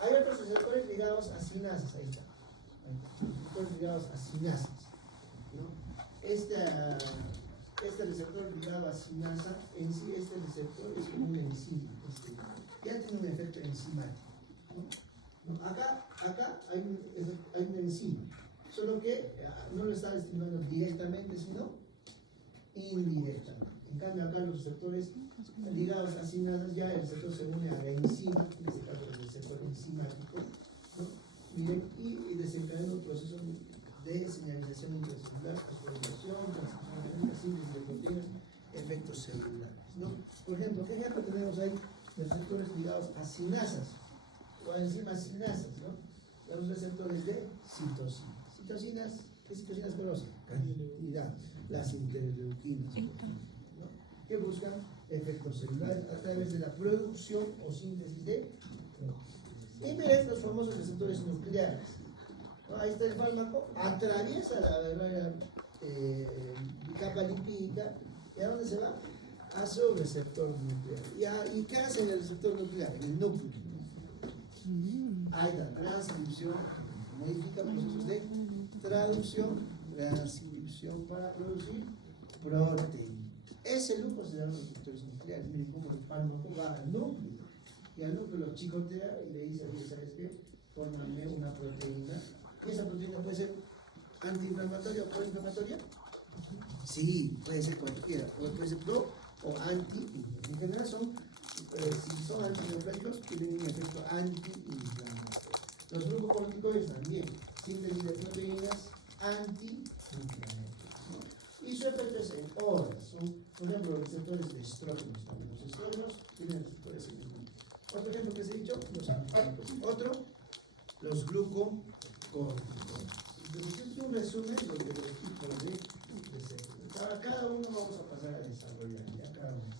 Hay otros receptores ligados a sinasas, ahí está. Receptores ligados a sinasas, ¿no? Este receptor ligado a sinasa, en sí este receptor es como un enzima, ya tiene un efecto enzimático, ¿no? Acá hay un enzima, solo que no lo está estimulando directamente, sino indirectamente. En cambio acá los receptores ligados a sinasas, ya el receptor se une a la enzima, en este caso el receptor enzimático, ¿no? Miren, y desencadena un proceso de señalización intracelular, fosforilación, transcripción de síntesis de proteínas, efectos celulares, ¿no? Por ejemplo, ¿qué ejemplo tenemos ahí de receptores ligados a sinasas o a enzimas sinasas, ¿no? Los receptores de citocinas. Citocinas, ¿qué citocinas conocen? Cantidad, las interleuquinas, ¿no? Que buscan efectos celulares a través de la producción o síntesis de proteínas. Y miren los famosos receptores nucleares. Ahí está el fármaco, atraviesa la barrera capa lipídica, ¿y a dónde se va? A su receptor nuclear. ¿Y qué hace en el receptor nuclear? En el núcleo. Hay la transcripción, modifica procesos de traducción, transcripción para producir proteína. Ese lujo se llama receptores nucleares. Miren cómo el fármaco va al núcleo, y al núcleo lo chicotea y le dice, ¿sabes qué? Fórmame una proteína. ¿Y esa proteína puede ser antiinflamatoria o proinflamatoria? Sí, puede ser cualquiera, puede ser pro o anti. En general si son antiinflamatorios, tienen un efecto antiinflamatorio. Los glucocorticoides también, síntesis de proteínas antiinflamatorias, ¿no? Y su efecto es en horas. Son, por ejemplo, los receptores de estrógenos. Los estrógenos tienen receptores en el mundo. Otro ejemplo que se ha dicho, los anticuerpos. Otro, los glucocorticoides. Entonces, es un resumen de los tipos de receptores. Ahora, cada uno vamos a pasar a desarrollar, ya cada uno.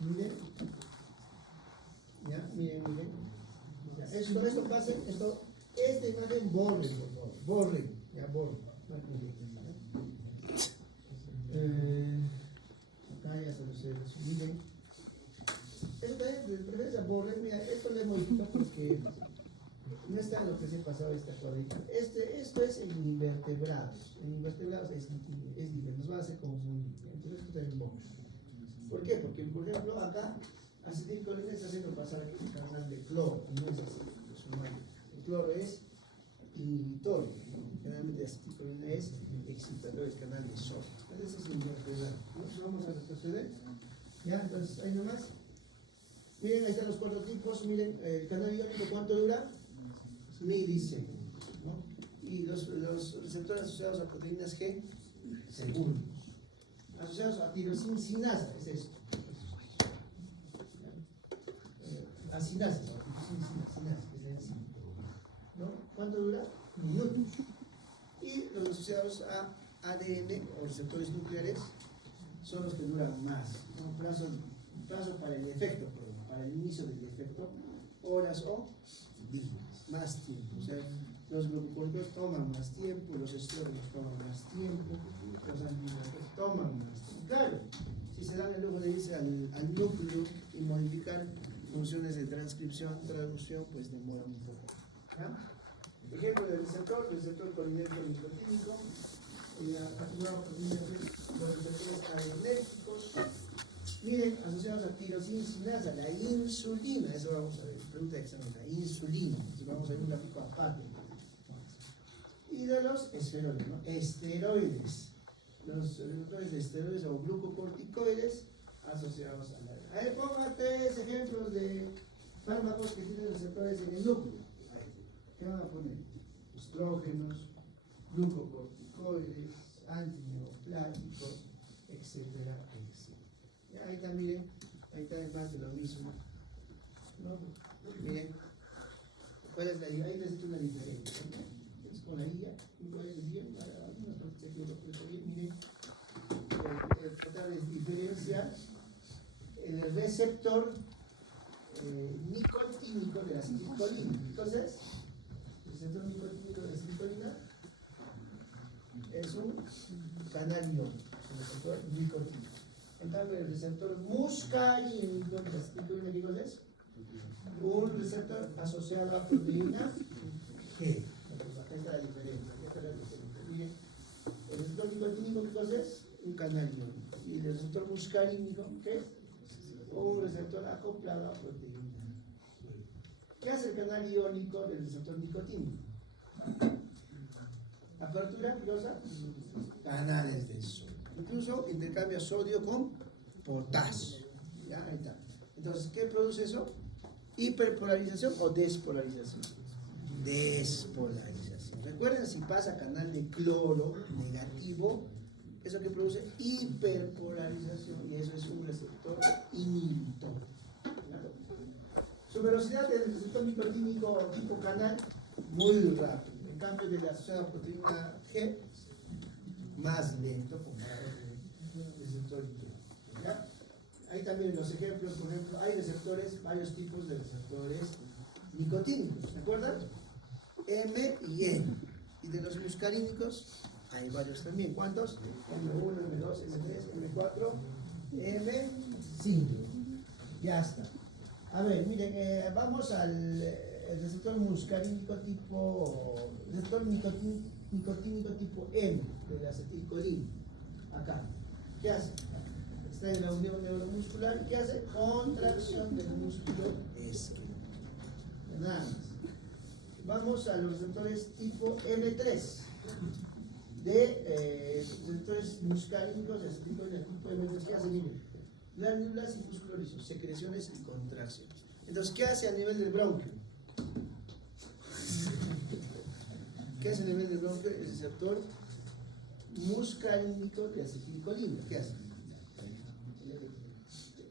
Miren, ya, miren. Ya, esto pase, esta imagen borren, por favor, borren, ya borren. Acá ya se los miren. Esto también, de preferencia borren, mira, esto le modifica porque no está en lo que se ha pasado esta cuadrita. Esto es en invertebrados. En invertebrados es diferente, nos va a hacer confundir. Entonces esto también borra. ¿Por qué? Porque, por ejemplo, acá acetilcolina está haciendo pasar aquí el canal de cloro, y no es así, es humano. El cloro es inhibitorio, ¿no? Generalmente la acetilcolina es excitador del canal de sodio. Entonces es invertebrado. Entonces vamos a retroceder. ¿Ya? Entonces, ahí nomás. Miren, ahí están los 4 tipos. Miren, el canal iónico, ¿cuánto dura? Milisegundos, ¿no? Y los receptores asociados a proteínas G, segundos. Asociados a tirosincinasa, es esto. A sinasa, que es la enzima, ¿no? ¿Cuánto dura? Minutos. Y los asociados a ADN o receptores nucleares son los que duran más, ¿no? Plazo para el efecto, para el inicio del efecto, horas o días, más tiempo. O sea, los glucocorticoides toman más tiempo, los estrógenos toman más tiempo, los antiinflamatorios toman más tiempo. Claro, si se dan el lujo de irse al núcleo y modificar funciones de transcripción, traducción, pues demora un poco. ¿Ya? Ejemplo del receptor colinérgico nicotínico, los receptores adrenérgicos. Miren, asociados a tirosincinasa, la insulina, eso vamos a ver, pregunta de examen, la insulina, entonces vamos a ver un gráfico aparte. Y de los esteroides, ¿no? Esteroides, los receptores de esteroides o glucocorticoides asociados a la... A ver, ponga 3 ejemplos de fármacos que tienen receptores en el núcleo. ¿Qué van a poner? Estrógenos, glucocorticoides, antineoplásicos, etcétera, etcétera. Ya, ahí está, miren, ahí está más de lo mismo, ¿no? Miren, ¿cuál es la diferencia? Ahí necesito una diferencia, ¿no? Es con la guía, ¿cuál es la guía? Algunas partes se quedó bien, miren, tratar de diferenciar el receptor nicotínico de la acetilcolina. Entonces, el receptor nicotínico En cambio, el receptor muscarínico, ¿qué cosa es? Un receptor asociado a proteína G. Esta es la diferencia. Miren, el receptor nicotínico, ¿qué cosa es? Un canal iónico. Y el receptor muscarínico, ¿qué es? Un receptor acoplado a proteína G. ¿Qué hace el canal iónico del receptor nicotínico? Apertura, ¿qué cosa? Canales de sodio. Incluso intercambia sodio con potasio. Ya, ahí está. Entonces, ¿qué produce eso? ¿Hiperpolarización o despolarización? Despolarización. Recuerden, si pasa canal de cloro negativo, ¿eso que produce? Hiperpolarización. Y eso es un receptor inhibitor. ¿Claro? Su velocidad del receptor nicotínico tipo canal, muy rápido. En cambio, de la asociada proteína G, más lento comparado con el receptor nicotínico. ¿Ya? Ahí también los ejemplos, por ejemplo, hay receptores, varios tipos de receptores nicotínicos, ¿se acuerdan? M y N. Y de los muscarínicos hay varios también. ¿Cuántos? M1, M2, M3, M4, M5. Ya está. A ver, miren, vamos al receptor muscarínico tipo, receptor nicotínico tipo M, de la acetilcolina. Acá. ¿Qué hace? Está en la unión neuromuscular. ¿Qué hace? Contracción del músculo isquio. Nada más. Vamos a los receptores tipo M3 de receptores muscarínicos de acetilcolina tipo M3. ¿Qué hace? Miren, glándulas y músculos lisos, secreciones y contracción. Entonces, ¿qué hace a nivel del bronquio? ¿Qué hace a nivel del bronquio el receptor muscarínico de acetilcolina? ¿Qué hace?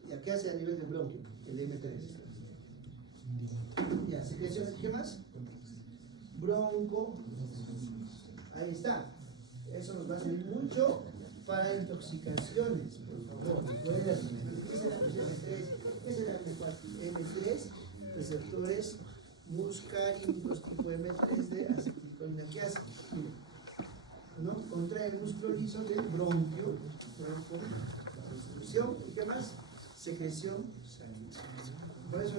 ¿Ya qué hace a nivel del bronquio? El M3. Ya, secreciones, ¿qué más? Bronco. Ahí está. Eso nos va a servir mucho para intoxicaciones, por favor. ¿Qué será el M3? ¿Qué será el M4? M3, receptores muscarínicos tipo M3 de acetilcolina. ¿Qué hace? ¿No? Contrae el músculo liso del bronquio, obstrucción, ¿y qué más? Secreción sanguínea. Por eso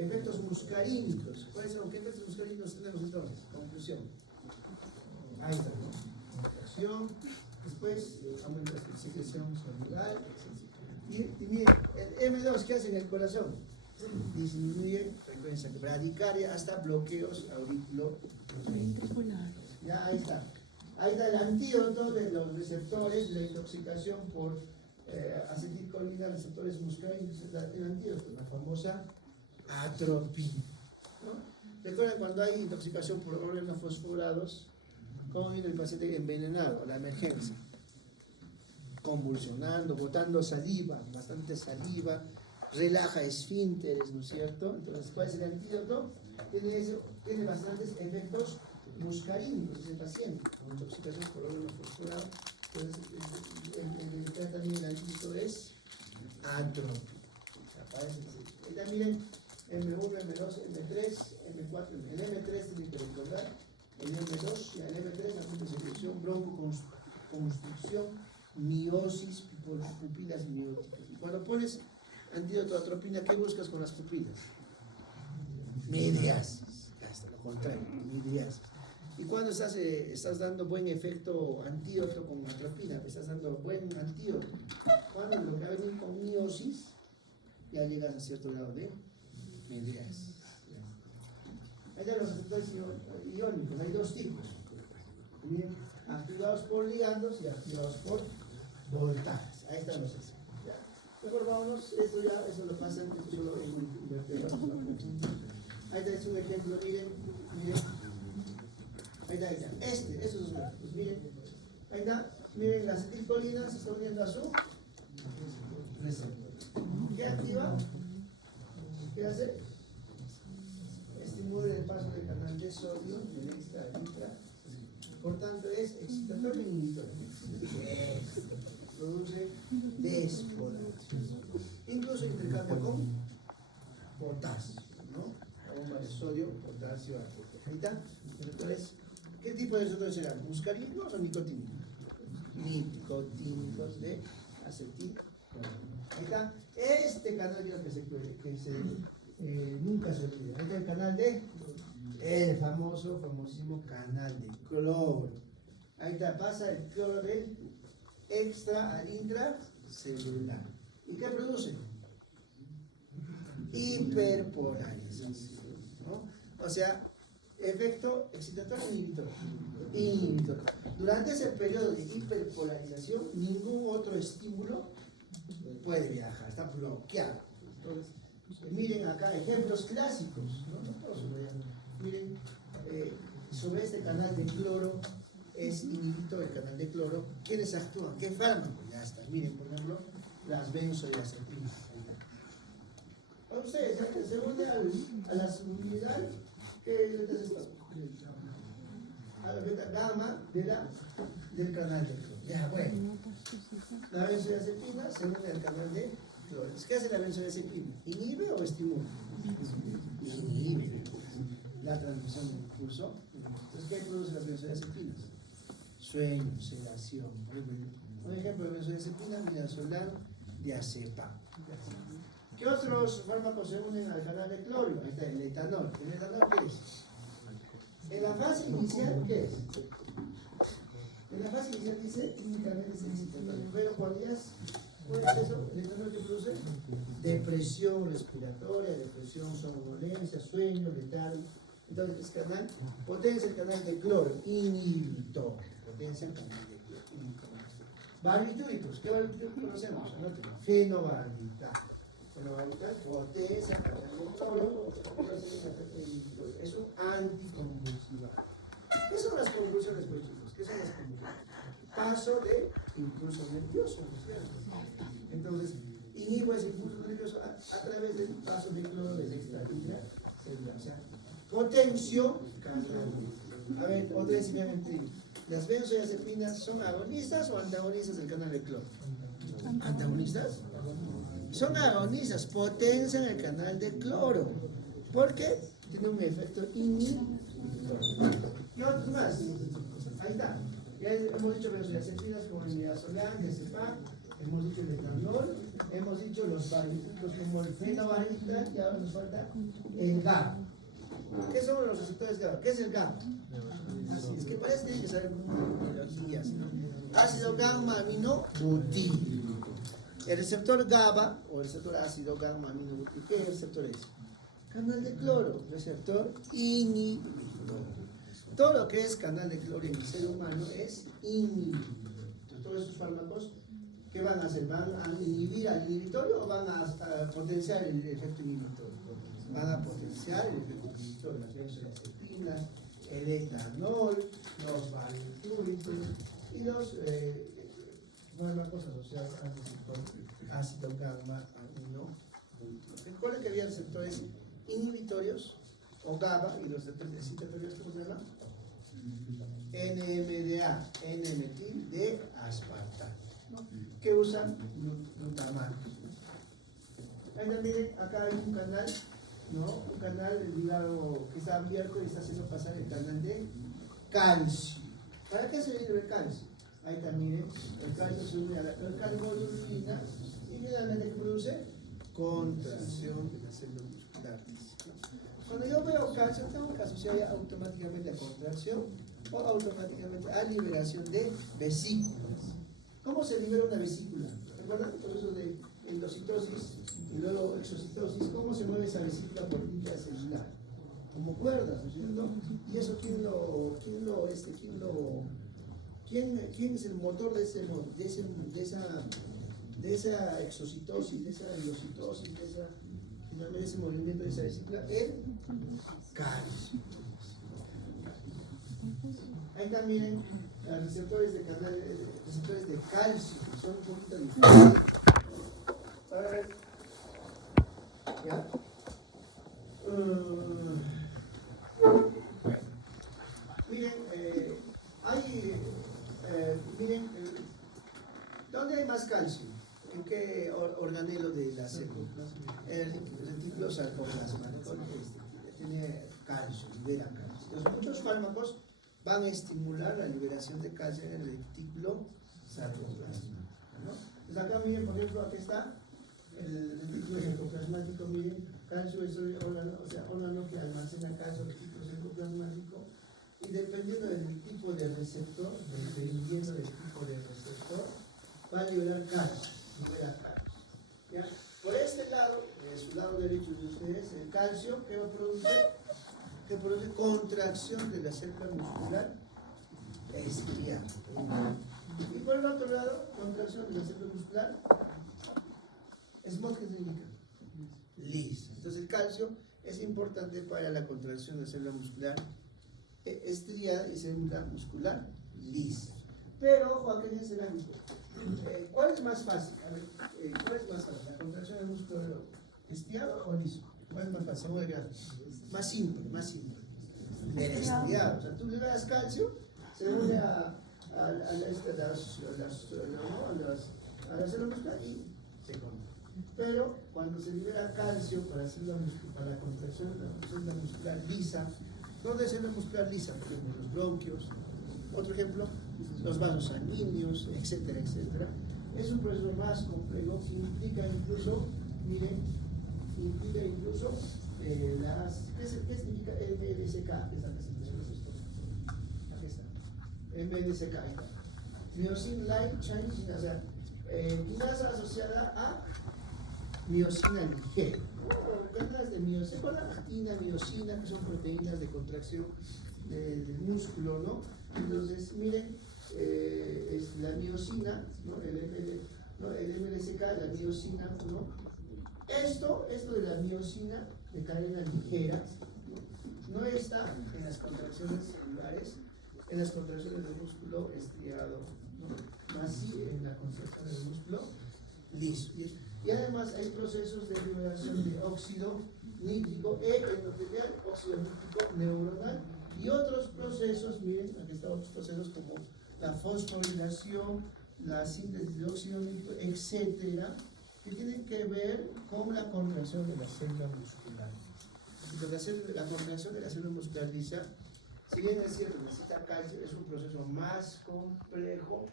efectos muscarínicos. ¿Cuáles son? ¿Qué efectos muscarínicos tenemos entonces? Conclusión. Ahí está, ¿no? Contracción, después aumenta la secreción celular. Y miren, el M2, ¿qué hace en el corazón? Disminuye frecuencia bradicardia hasta bloqueos auriculoventriculares. Ya, ahí está. Ahí está el antídoto de los receptores de la intoxicación por acetilcolina, receptores muscarínicos. El antídoto, la famosa atropina. ¿No? ¿Recuerdan cuando hay intoxicación por organofosforados? ¿Cómo viene el paciente envenenado a la emergencia? Convulsionando, botando saliva, bastante saliva, relaja esfínteres, ¿no es cierto? Entonces, ¿cuál es el antídoto? Tiene bastantes efectos muscarínicos ese paciente, con intoxicación por organofosforado. Entonces, el tratamiento del antídoto es atropina. Ahí también miren, M1, M2, M3, M4, el M3 tiene que recordar, el M2 y el M3, la secreción, broncoconstricción, miosis por pupilas mióticas. Y cuando pones antídoto a atropina, ¿qué buscas con las pupilas? Midriasis, hasta lo contrario, midriasis. Y cuando estás dando buen efecto antídoto con atropina, estás dando buen antídoto. Cuando lo que va a venir con miosis, ya llegas a cierto grado de midriasis. Ahí están los receptores iónicos, hay dos tipos. Bien, activados por ligandos y activados por voltajes. Ahí están los ejemplos. Mejor vámonos, eso lo pasan solo en invertebrados. Ahí está, es un ejemplo, miren. Ahí está. Esos son los ejemplos, miren. Ahí está, miren, la acetilcolina se está uniendo a su receptor. ¿Qué activa? ¿Qué hace? Estimula el paso del canal de sodio del extra al intra. Por tanto, es excitatorio e inhibitorio. Produce despolarización. Incluso intercambio con potasio, ¿no? La bomba de sodio, potasio, azúcar. Ahí está. Entonces, ¿qué tipo de receptores serán? ¿Muscarínicos o nicotínicos? Nicotínicos de acetil. Ahí está. Este canal creo que nunca se olvida. Este es el canal el famosísimo canal de cloro. Ahí está, pasa el cloro del extra al intracelular. ¿Y qué produce? Hiperpolarización, ¿no? O sea, efecto excitatorio inhibitorio. Durante ese periodo de hiperpolarización, ningún otro estímulo puede viajar, está bloqueado. Entonces, miren acá ejemplos clásicos, ¿no? No puedo subrayar. Miren, sobre este canal de cloro es inhibito el canal de cloro. ¿Quiénes actúan? ¿Qué fármacos? Ya está. Miren, por ejemplo, las benzodiazepinas. Ustedes, ya que se une a la subunidad, ¿qué letras están? A la beta gamma del canal de cloro. Ya, bueno. La benzodiazepina se une al canal de cloro. ¿Qué hace la benzodiazepina? ¿Inhibe o estimula? Inhibe la transmisión del impulso. Entonces, ¿qué producen las benzodiazepinas? Sueño, sedación. Un ejemplo de benzodiazepina, midazolam, diazepam. ¿Qué otros fármacos se unen al canal de cloro? Ahí está el etanol. ¿El etanol qué es? En la fase inicial, ¿qué es? En la fase inicial dice químicamente es excitatorio, pero cuando ya es eso, el etanol que produce depresión respiratoria, depresión, somnolencia, sueño, letal. Entonces, este canal potencia el canal de cloro, inhibitor. Potencia el canal de cloro, inhibitor. Barbitúricos, ¿qué barbitúricos conocemos? Fenobarbital. Fenobarbital potencia el canal de cloro, es un anticonvulsivo. ¿Qué son las convulsiones, pues, chicos? ¿Qué son las convulsiones? Paso de impulso nervioso, ¿no es cierto? Entonces, inhibo ese impulso nervioso a través del paso de cloro del extracelular. O sea, potencio canal. A ver, otra vez simplemente. ¿Las benzodiazepinas son agonistas o antagonistas del canal de cloro? ¿Antagonistas? Son agonistas, potencian el canal de cloro. ¿Por qué? Tiene un efecto inhibitorio. ¿Y otros más? Ahí está. Ya hemos dicho benzodiazepinas como el midazolam, diazepam, hemos dicho el etanol, hemos dicho los barbitúricos como el fenobarbital y ahora nos falta el GABA. ¿Qué son los receptores GABA? ¿Qué es el GABA? Así es que parece que hay que saber biología, ¿no? Ácido gamma aminobutírico. El receptor GABA o el receptor ácido gamma aminobutírico, ¿qué receptor es? Canal de cloro, receptor inhibidor. Todo lo que es canal de cloro en el ser humano es inhibidor. Entonces, todos esos fármacos, ¿qué van a hacer? ¿Van a inhibir al inhibitorio o van a potenciar el efecto inhibitorio? Van a potenciar el efecto inhibitorio, las benzodiazepinas, el etanol, los barbitúricos y los fármacos asociados al receptor ácido gamma aminobutírico. Recuerden que había receptores inhibitorios o GABA y los receptores excitatorios, ¿cómo se llama? NMDA, N-metil de aspartato, ¿no? Que usan glutamato. Ahí también, acá hay un canal, ¿no? Un canal, digamos, que está abierto y está haciendo pasar el canal de calcio. ¿Para qué se sirve el calcio? Ahí también, el calcio se une a la calmodulina y finalmente, ¿qué produce? Contracción de las células musculares. Cuando yo veo calcio, tengo que asociar automáticamente a contracción o automáticamente a liberación de vesículas. ¿Cómo se libera una vesícula? ¿Recuerdan el proceso de endocitosis y luego exocitosis? ¿Cómo se mueve esa vesícula por intracelular? Como cuerdas, ¿no es cierto? ¿Y eso quién es el motor de esa exocitosis, de esa endocitosis, de ese movimiento de esa vesícula? El calcio. Ahí también receptores de calcio, que son un poquito diferentes. Para ver. ¿Ya? Miren, ¿dónde hay más calcio? ¿En qué organelo de la célula? El retículo sarcoplasmático tiene calcio, libera calcio. Entonces, muchos fármacos van a estimular la liberación de calcio en el retículo sarcoplasmático, ¿no? Pues acá miren, por ejemplo, aquí está el retículo cercoplasmático, miren, calcio es órgano, o sea, órgano que almacena calcio, retículo cercoplasmático, y dependiendo del tipo de receptor, dependiendo del tipo de receptor, va a liberar calcio, libera calcio. ¿Ya? Por este lado, de su lado derecho de ustedes, el calcio, ¿qué va a producir? Que produce contracción de la célula muscular estriada. Y por el otro lado, contracción de la célula muscular SMOD, ¿qué significa? Lisa. Entonces el calcio es importante para la contracción de la célula muscular estriada y célula muscular lisa. Pero, ojo, aquí es cerámico. ¿Cuál es más fácil? A ver, ¿cuál es más fácil? ¿La contracción del músculo estriado o liso? ¿Cuál es más fácil? Según el gráfico. Más simple, más simple. El estriado. O sea, tú le das calcio, se une a la célula muscular y se contrae. Pero cuando se libera calcio para la contracción de la célula muscular lisa, no de célula muscular lisa, por ejemplo, los bronquios, otro ejemplo, los vasos sanguíneos, etcétera, etcétera, es un proceso más complejo que implica incluso, miren, ¿qué significa MDSK? Aquí está. MDSK, ahí está. Myosin Light Chain, o sea, quinasa asociada a miosina ligera. Cadenas de miosina, la actina, miosina, que son proteínas de contracción del músculo, ¿no? Entonces, miren, es la miosina, ¿no? El MDSK, la miosina, ¿no? Esto de la miosina de cadena ligera, no está en las contracciones celulares, en las contracciones del músculo estriado, ¿no? Más sí en la contracción del músculo liso. Y además hay procesos de liberación de óxido nítrico endotelial, óxido nítrico neuronal y otros procesos, miren, aquí están otros procesos como la fosforilación, la síntesis de óxido nítrico, etcétera, que tienen que ver con la contracción de la célula muscular. Entonces, la contracción de la célula muscular lisa, si bien es cierto, necesita calcio, es un proceso más complejo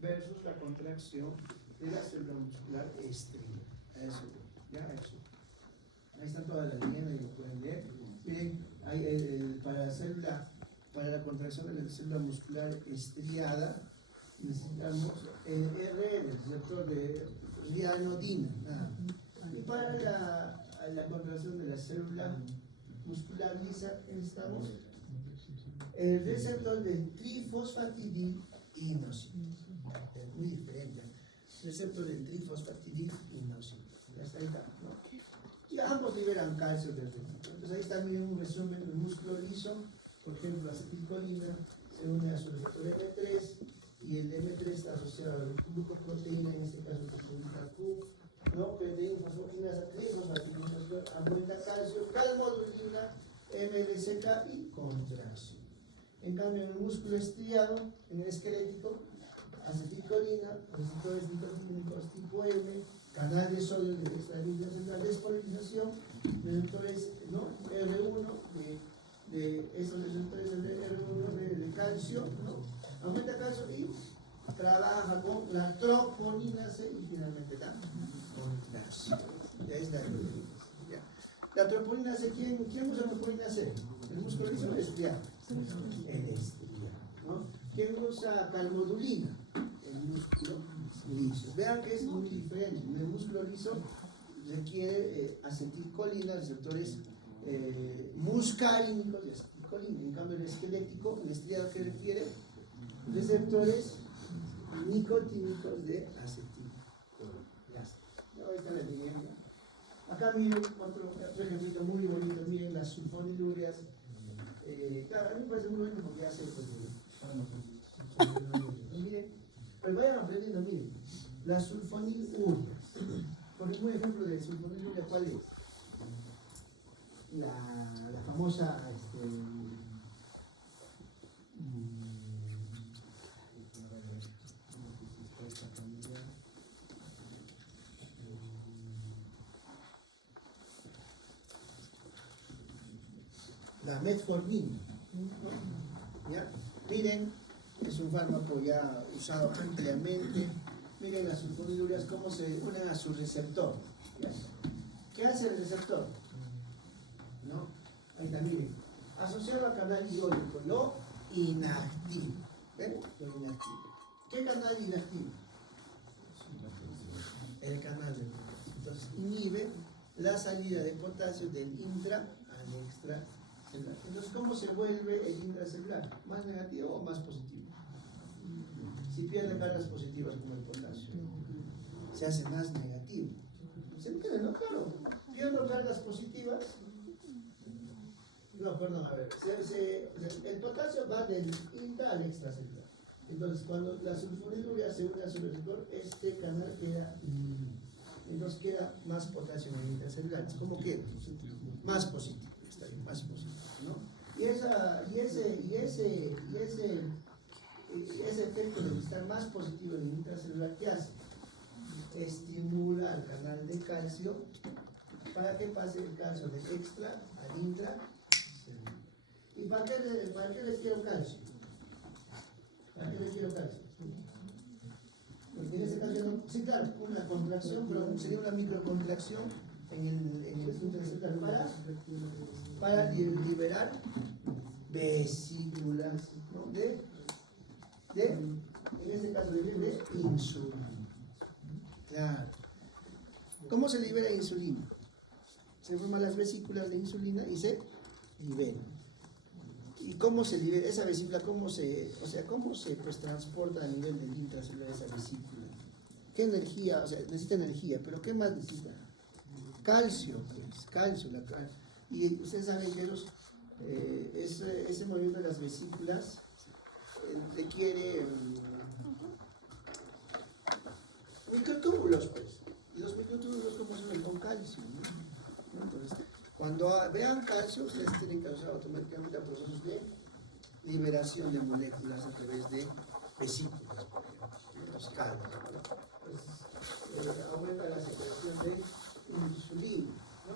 versus la contracción de la célula muscular estría. Eso, ya, eso. Ahí están todas las líneas y lo pueden ver. Miren, para la contracción de la célula muscular estriada, necesitamos el RN, el receptor de rianodina. Y para la contracción de la célula muscular lisa, necesitamos el receptor del trifosfatidil inosina. Es muy diferente. Receptor del trifosfatidil inosina. Ya está ahí, ¿no? Y ambos liberan calcio del receptor. Entonces ahí está un resumen del músculo liso. Por ejemplo, la acetilcolina se une a su receptor M3 y el M3 está asociado a la glucoproteína, en este caso la Q, ¿no? Proteína fosfoquinasa, trifosfatidilina, aumenta calcio, calmodulina, MDSK y contracción. En cambio, en el músculo estriado, en el esquelético, acetilcolina, receptores nicotínicos tipo M, canal de sodio de extradición central, despolarización, receptores, ¿no? R1 de esos receptores R1 de calcio, ¿no? Aumenta calcio y trabaja con la troponina C y finalmente la contracción. Ya es la ya. La troponina C, ¿quién usa la troponina C? El músculo liso estriado. El estriado, ¿no? ¿Quién usa calmodulina? El músculo liso. Vean que es muy diferente. El músculo liso requiere acetilcolina, receptores muscarínicos de acetilcolina. En cambio, el esquelético, el estriado, que requiere receptores nicotínicos de acetilcolina. Ya está. Ahí está la evidencia. Acá miren otro ejemplo muy bonito. Miren las sulfonilurias. Claro, a mí me parece muy bonito porque hace miren, pero vayan aprendiendo, miren, las sulfonilurias. Por un ejemplo de sulfoniluria, ¿cuál es? La famosa la metformina, ¿no? ¿Ya? Miren, es un fármaco ya usado ampliamente miren las sulfonilureas cómo se unen a su receptor. ¿Qué hace el receptor? ¿No? Ahí está, miren. Asociado al canal iónico, lo inactivo. ¿Ven? Lo inactivo. ¿Qué canal inactivo? El canal de potasio. Entonces inhibe la salida de potasio del intra al extracelular. Entonces, ¿cómo se vuelve el intracelular? ¿Más negativo o más positivo? Si pierde cargas positivas como el potasio, se hace más negativo. ¿Se entiende, no? Claro. Pierdo cargas positivas. No, perdón, a ver. El potasio va del intra al extracelular. Entonces, cuando la sulfonilurea se une a su receptor, este canal queda inhibido. Entonces queda más potasio en el intracelular. ¿Cómo queda? Más positivo. Está bien, más positivo, ¿no? Y ese efecto de estar más positivo en el intracelular, ¿qué hace? Estimula al canal de calcio para que pase el calcio del extra al intracelular. ¿Y para qué les quiero calcio? ¿Para qué les quiero calcio? Porque en este caso, sí, claro, una contracción, pero sería una microcontracción en el intracelular para liberar vesículas, ¿no? En este caso de insulina. Claro. ¿Cómo se libera insulina? Se forman las vesículas de insulina y se libera. ¿Y cómo se libera esa vesícula? ¿Cómo se pues, transporta a nivel del intracelular esa vesícula? ¿Qué energía? O sea, necesita energía, pero ¿qué más necesita? Calcio, pues, calcio. Y ustedes saben que ese movimiento de las vesículas requiere microtúbulos, pues. Y los microtúbulos, ¿cómo se ven? Con calcio, ¿no? Entonces, cuando vean calcio, ustedes tienen que usar automáticamente procesos de liberación de moléculas a través de vesículas, por ejemplo, los calcios, ¿no? Pues, aumenta la secreción de insulina, ¿no?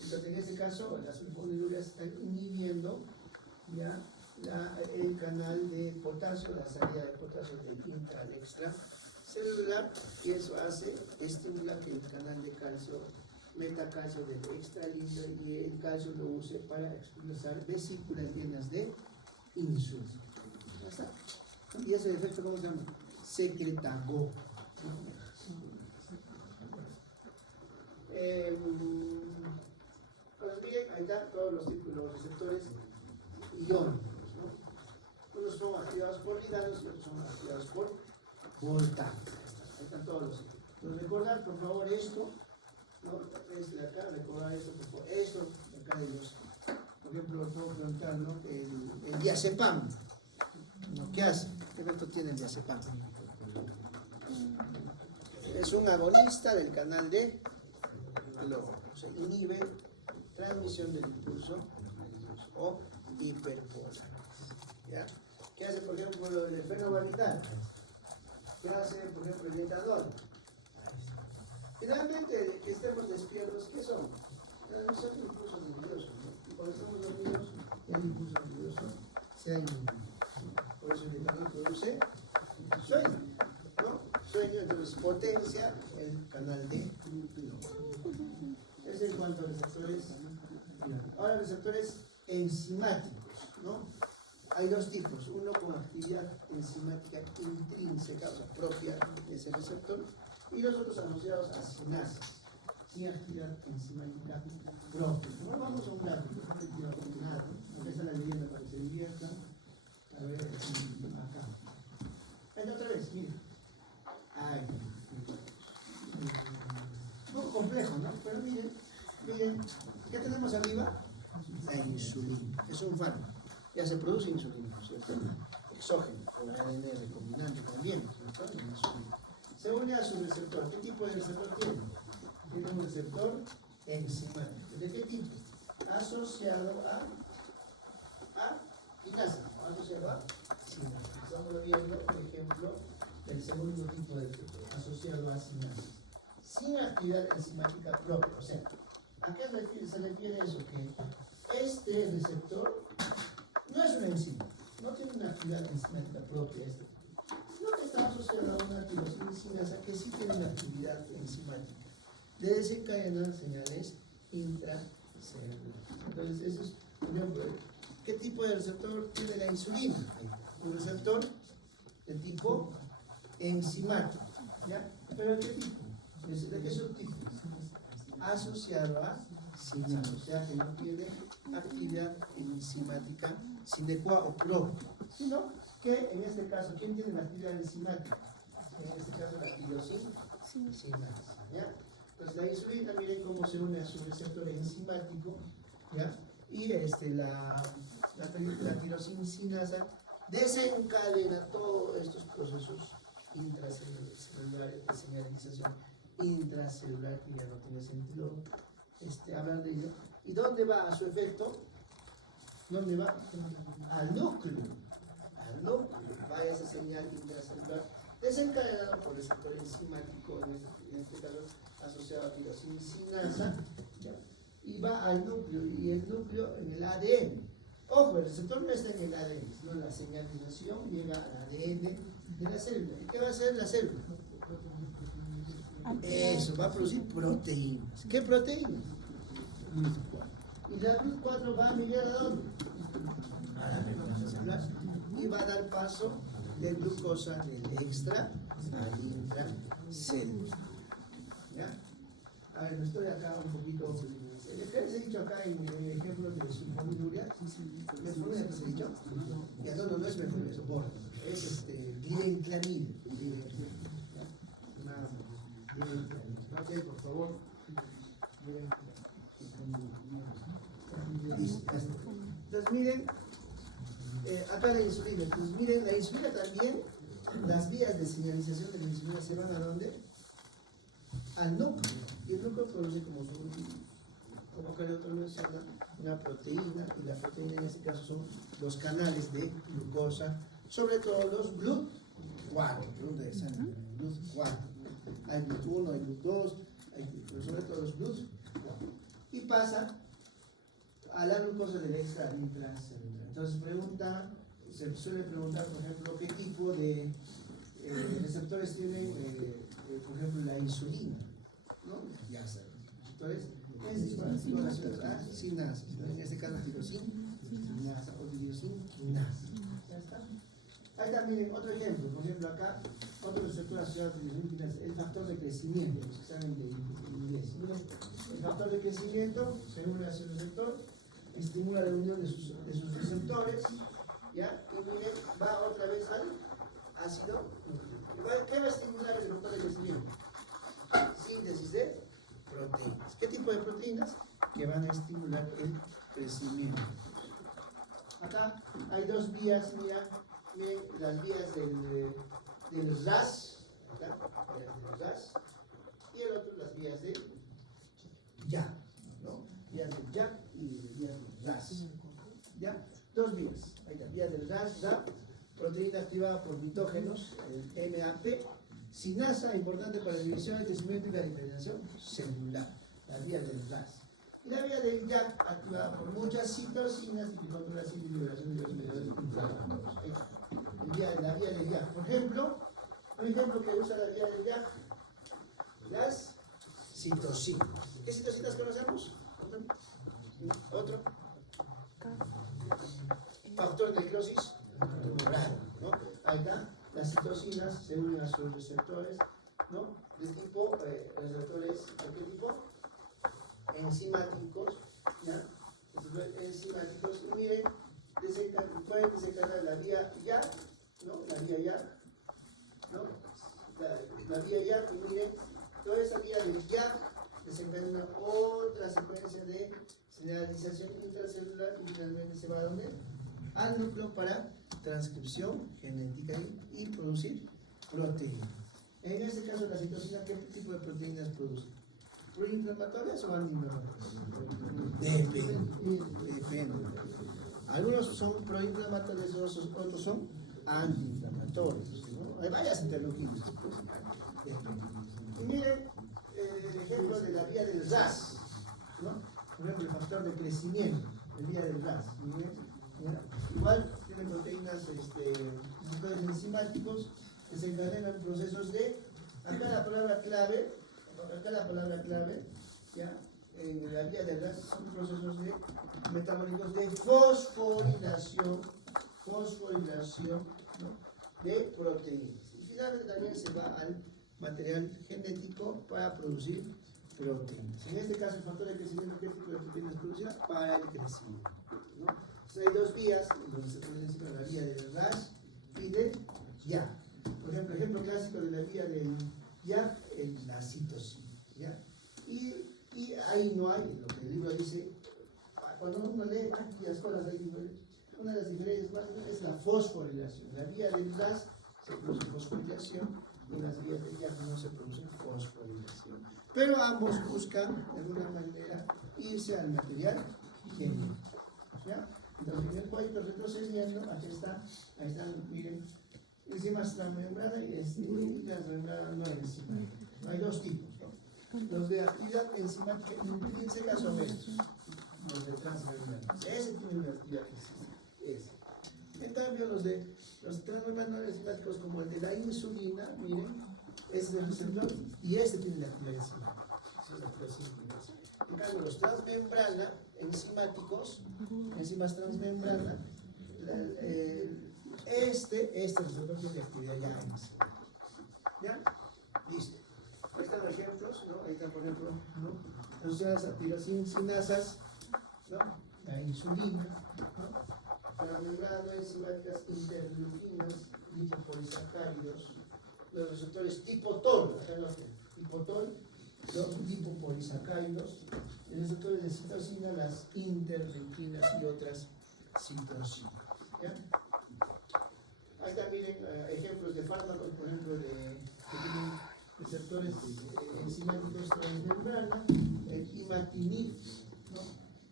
Entonces, en este caso, las sulfonilureas están inhibiendo ya el canal de potasio, la salida de potasio del intra al extracelular, y eso estimula que el canal de calcio meta calcio del extra al intra y el calcio lo use para expulsar vesículas llenas de insulina. ¿Ya está? Y ese efecto, ¿cómo se llama? Secretagogue. Pues miren, ahí están todos los tipos, los receptores iónicos, ¿no? Unos son activados por ligandos y otros son activados por voltajes. Ahí están todos los. Entonces, recordar, por favor, esto, ¿no? Desde acá, recordar esto, por favor. Esto, acá de los, por ejemplo, puedo preguntar, ¿no? El diazepam, ¿no? ¿Qué hace? ¿Qué efecto tiene el diazepam? Es un agonista del canal de o sea, inhibe transmisión del impulso o hiperpolar. ¿Ya? ¿Qué hace, por ejemplo, el fenobarbital? ¿Qué hace, por ejemplo, el etadol? Finalmente, que estemos despiertos, ¿qué son? Transmisión del impulso nervioso, ¿no? Y cuando estamos dormidos, el impulso nervioso se ha inhibido. Por eso el etadol produce sueño, ¿no? Sueño, entonces potencia el canal de es en cuanto a receptores. Ahora, receptores enzimáticos, ¿no? Hay dos tipos, uno con actividad enzimática intrínseca, o sea, propia de ese receptor, y los otros asociados a sinases, sin actividad enzimática propia. Ahora vamos a un gráfico, no te quiero nada, acá está la leyenda para que se diviertan. A ver, acá. Venga otra vez, mira. Ay, un poco complejo, ¿no? Pero miren, ¿qué tenemos arriba? La insulina. Es un fármaco. Ya se produce insulina, ¿cierto? Exógeno, o ADN recombinante también, ¿cierto? La insulina. Se une a su receptor. ¿Qué tipo de receptor tiene? Tiene un receptor enzimático. ¿De qué tipo? Asociado a quinasa, asociado a sinasa. Estamos viendo, por ejemplo, el segundo tipo de asociado a sinasa. Sin actividad enzimática propia. O sea, ¿a qué se refiere eso? Que este receptor no es una enzima, no tiene una actividad enzimática propia, sino que está asociado a una tirosina que sí tiene una actividad enzimática de desencadenar señales intracelulares. Entonces, eso es, por ejemplo, ¿qué tipo de receptor tiene la insulina? Un receptor de tipo enzimático, ¿ya? ¿Pero qué tipo? ¿De qué subtipo? Asociado a sinasa, o sea que no tiene actividad enzimática sine qua o propia, sino que en este caso, ¿quién tiene la actividad enzimática? En este caso la tirosinasa, ¿ya? Entonces la insulina, miren cómo se une a su receptor enzimático, ¿ya? Y la tirosinasa desencadena todos estos procesos intracelulares de señalización intracelular, que ya no tiene sentido hablar de ello. ¿Y dónde va a su efecto? ¿Dónde va? Al núcleo. Al núcleo va esa señal intracelular desencadenada por el receptor enzimático, en este caso asociado a tirosinasa, ¿ya? Y va al núcleo, y el núcleo en el ADN. Ojo, el receptor no está en el ADN, sino la señalización llega al ADN de la célula. ¿Y qué va a hacer la célula? Eso, va a producir proteínas. ¿Qué proteínas? Y la GLUT4 va a migrar a dónde? A la membrana celular. Y va a dar paso de glucosa del extra al intracelular. ¿Ya? A ver, me estoy acá un poquito. ¿Qué les he dicho acá en el ejemplo de sulfonilurea? ¿Metformina que se ha dicho? Ya, no es metformina, es soporte. Es glibenclamida. Ok, por favor. Entonces miren, acá la insulina. Pues miren, la insulina también, las vías de señalización de la insulina se van a ¿dónde? Al núcleo. Y el núcleo produce como que el otro menciona, una proteína, y la proteína en este caso son los canales de glucosa, sobre todo los GLUT4, GLUT4. Hay GLUT1, hay GLUT2, pero sobre todo los GLUT4. Y pasa a la glucosa del extra intracelular. Entonces se suele preguntar, por ejemplo, qué tipo de receptores tienen, por ejemplo, la insulina, ¿no? Ya saben, receptores sinasa, en este caso tirosinasa o tirosinasa. ¿Ya está? Ahí también otro ejemplo, por ejemplo acá, otro receptor asociado a tirosinasa, el factor de crecimiento, los que saben de inglés. El factor de crecimiento se une a su receptor, estimula la unión de sus receptores, ¿ya? Y miren, va otra vez al ácido nucleico. ¿Qué va a estimular el factor de crecimiento? Síntesis de proteínas. ¿Qué tipo de proteínas? Que van a estimular el crecimiento. Acá hay dos vías, miren, las vías del RAS, acá, vías del RAS, y el otro las vías del YAG, ¿no? Vías del YAG y vías del RAS. ¿Ya? Dos vías. Ahí está, vía del RAS, proteína activada por mitógenos, el MAP, sinasa, importante para la división, el crecimiento y la diferenciación celular, la vía del RAS. Y la vía del YAG, activada por muchas citocinas y que controla la liberación de los mediadores inflamatorios. Ahí está, la vía del YAG. Por ejemplo, un ejemplo que usa la vía del YAG, las citocinas. ¿Qué citocinas conocemos? ¿Otro? Factor de necrosis tumoral, ¿no? Ahí está, las citocinas se unen a sus receptores, ¿no? De tipo, receptores, ¿de qué tipo? Enzimáticos, ¿ya? Enzimáticos, y miren, pueden desencadenar la vía YAG, ¿no? La vía YAG, ¿no? La vía YAG, y miren, toda esa vía del YAG desencadena otra secuencia de señalización intracelular y finalmente se va a ¿dónde? Al núcleo para transcripción genética y producir proteínas. En este caso la citosina, ¿qué tipo de proteínas produce? ¿Proinflamatorias o antiinflamatorias? Depende. Algunos son proinflamatorios, otros son antiinflamatorios, ¿no? Hay varias interleuquinas. Y miren el ejemplo de la vía del RAS, ¿no? Por ejemplo, el factor de crecimiento, la vía del RAS. Miren, igual tienen proteínas, factores enzimáticos desencadenan procesos de, acá la palabra clave, ¿ya? En la vía del gas son procesos de metabólicos de fosforilación, ¿no? De proteínas. Y finalmente también se va al material genético para producir proteínas. En este caso, el factor de crecimiento crítico de proteínas producidas para el crecimiento, ¿no? Entonces, hay dos vías en donde se puede decir la vía del RAS y del YAG. Por ejemplo, ejemplo clásico de la vía del YAG es la citosina, ¿ya? Y ahí no hay, lo que el libro dice, cuando uno lee las cosas, una de las diferencias más es la fosforilación. La vía del RAS se produce fosforilación y en las vías del YAG no se produce fosforilación. Pero ambos buscan, de alguna manera, irse al material genético, ¿ya? Entonces, en el cuadrito retrocediendo, aquí está, ahí están, miren, enzimas transmembrana y transmembrana no enzimática. Hay dos tipos, ¿no? Los de actividad enzimática intrínseca son estos, los de transmembrana. Ese tiene una actividad ese. En cambio, los transmembranos enzimáticos, como el de la insulina, miren, ese es el receptor y este tiene la actividad enzimática. En cambio, los transmembrana enzimáticos, enzimas transmembrana, este receptor tiene actividad ya enzimática. ¿Ya? Listo. Ahí están ejemplos, ¿no? Ahí están, por ejemplo, ¿no? Las tirosinasas, ¿no? La insulina, ¿no? Transmembrana enzimáticas interleuquinas, lipopolisacáridos, los receptores tipo TOL, tipo TOL, los lipopolisacáridos, los receptores de citosina, las interleuquinas y otras citosinas. ¿Ya? Ahí están, miren, ejemplos de fármacos, por ejemplo, que tienen receptores enzimáticos transmembrana. El imatinib, ¿no?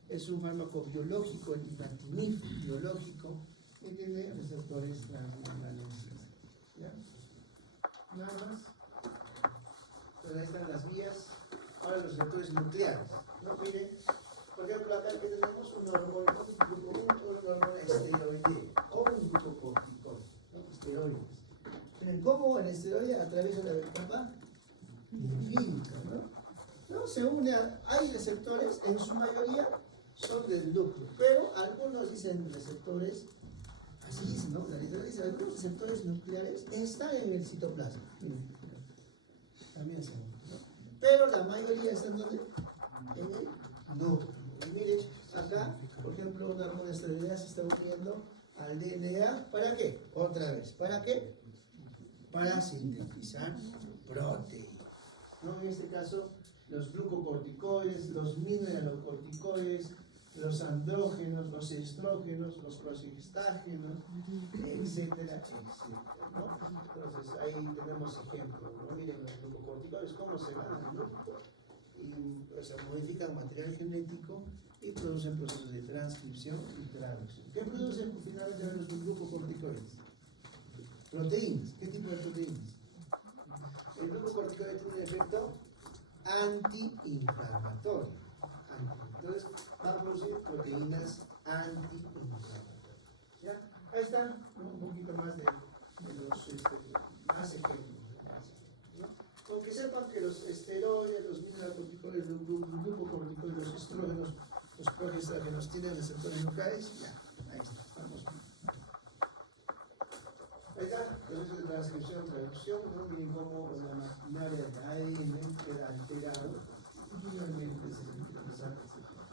Es un fármaco biológico, el imatinib biológico, que tiene receptores transmembranos. ¿Ya? Nada más. Pues ahí están las vías. Ahora los receptores nucleares, ¿no? Miren, por ejemplo, acá que tenemos un hormona esteroidea o un glucocorticoide, ¿no? Esteroides. Miren cómo el esteroide atraviesa la capa lipídica, ¿no? No se une hay receptores, en su mayoría son del núcleo, pero algunos dicen receptores, así dicen, ¿no? La literatura dice, algunos receptores nucleares están en el citoplasma. Miren, también se une, ¿no? Pero la mayoría están donde? En el núcleo. Y miren, acá, por ejemplo, una hormona esteroidea se está uniendo al DNA. ¿Para qué? Otra vez. ¿Para qué? Para sintetizar proteínas. ¿No? En este caso, los glucocorticoides, los mineralocorticoides, los andrógenos, los estrógenos, los progestágenos, etcétera, etcétera, ¿no? Entonces, ahí tenemos ejemplos, ¿no? Miren los glucocorticoides, cómo se van, ¿no? Y pues, modifican material genético y producen procesos de transcripción y traducción. ¿Qué producen finalmente los glucocorticoides? Proteínas. ¿Qué tipo de proteínas? El glucocorticoide tiene un efecto antiinflamatorio. Entonces, va a producir proteínas antiinflamatorias. ¿Ya? Ahí están, ¿no? Un poquito más de los más ejemplos. ¿No? Con que sepan que los esteroides, los mineralocorticoides, los glucocorticoides, los estrógenos, los progestágenos tienen receptores nucleares, ya, ahí está, estamos. Ahí está, proceso de transcripción, traducción, ¿no? Miren cómo la maquinaria de ADN queda alterado y finalmente se utiliza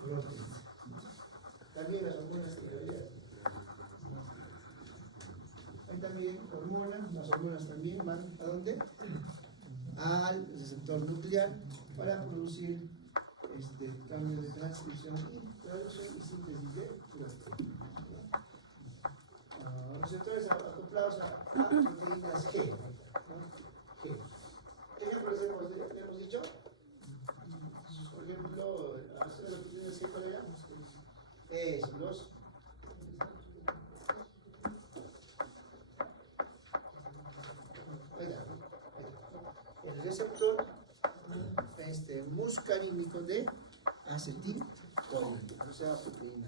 proteínas. También las hormonas tiroideas. Hay también hormonas, las hormonas también van ¿a dónde? Al receptor nuclear para producir cambio de transcripción y traducción y síntesis de proteínas. Receptores acoplados a proteínas G. ¿No? G. ¿Qué ejemplos hemos dicho? Por ejemplo, las proteínas G, ¿cuál era? Los el receptor muscarínico de acetilcolina, o sea, proteína.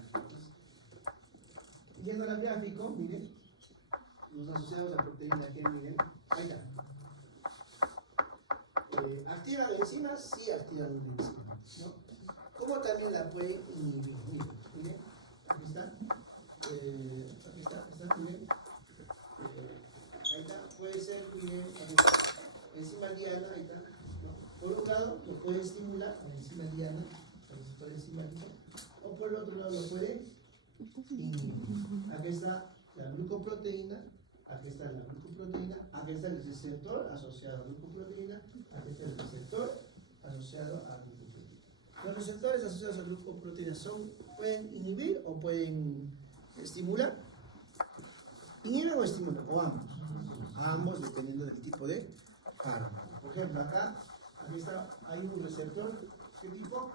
Yendo al gráfico, miren, los asociados a proteína G, miren, ahí está. ¿Activa la enzima? Sí, activa la enzima, ¿no? ¿Cómo también la puede inhibir? Miren, aquí está. Miren. Ahí está, puede ser, miren, aquí está. Enzima diana, ahí está. ¿No? Por un lado, lo puede estimular la enzima diana, o por el otro lado lo puede inhibir. Aquí está la glucoproteína, aquí está la glucoproteína, aquí está el receptor asociado a glucoproteína, aquí está el receptor asociado a glucoproteína. Los receptores asociados a glucoproteína pueden inhibir o pueden estimular. ¿Inhiben o estimulan? O ambos. Ambos, dependiendo del tipo de fármaco. Por ejemplo, aquí está, hay un receptor, ¿qué tipo?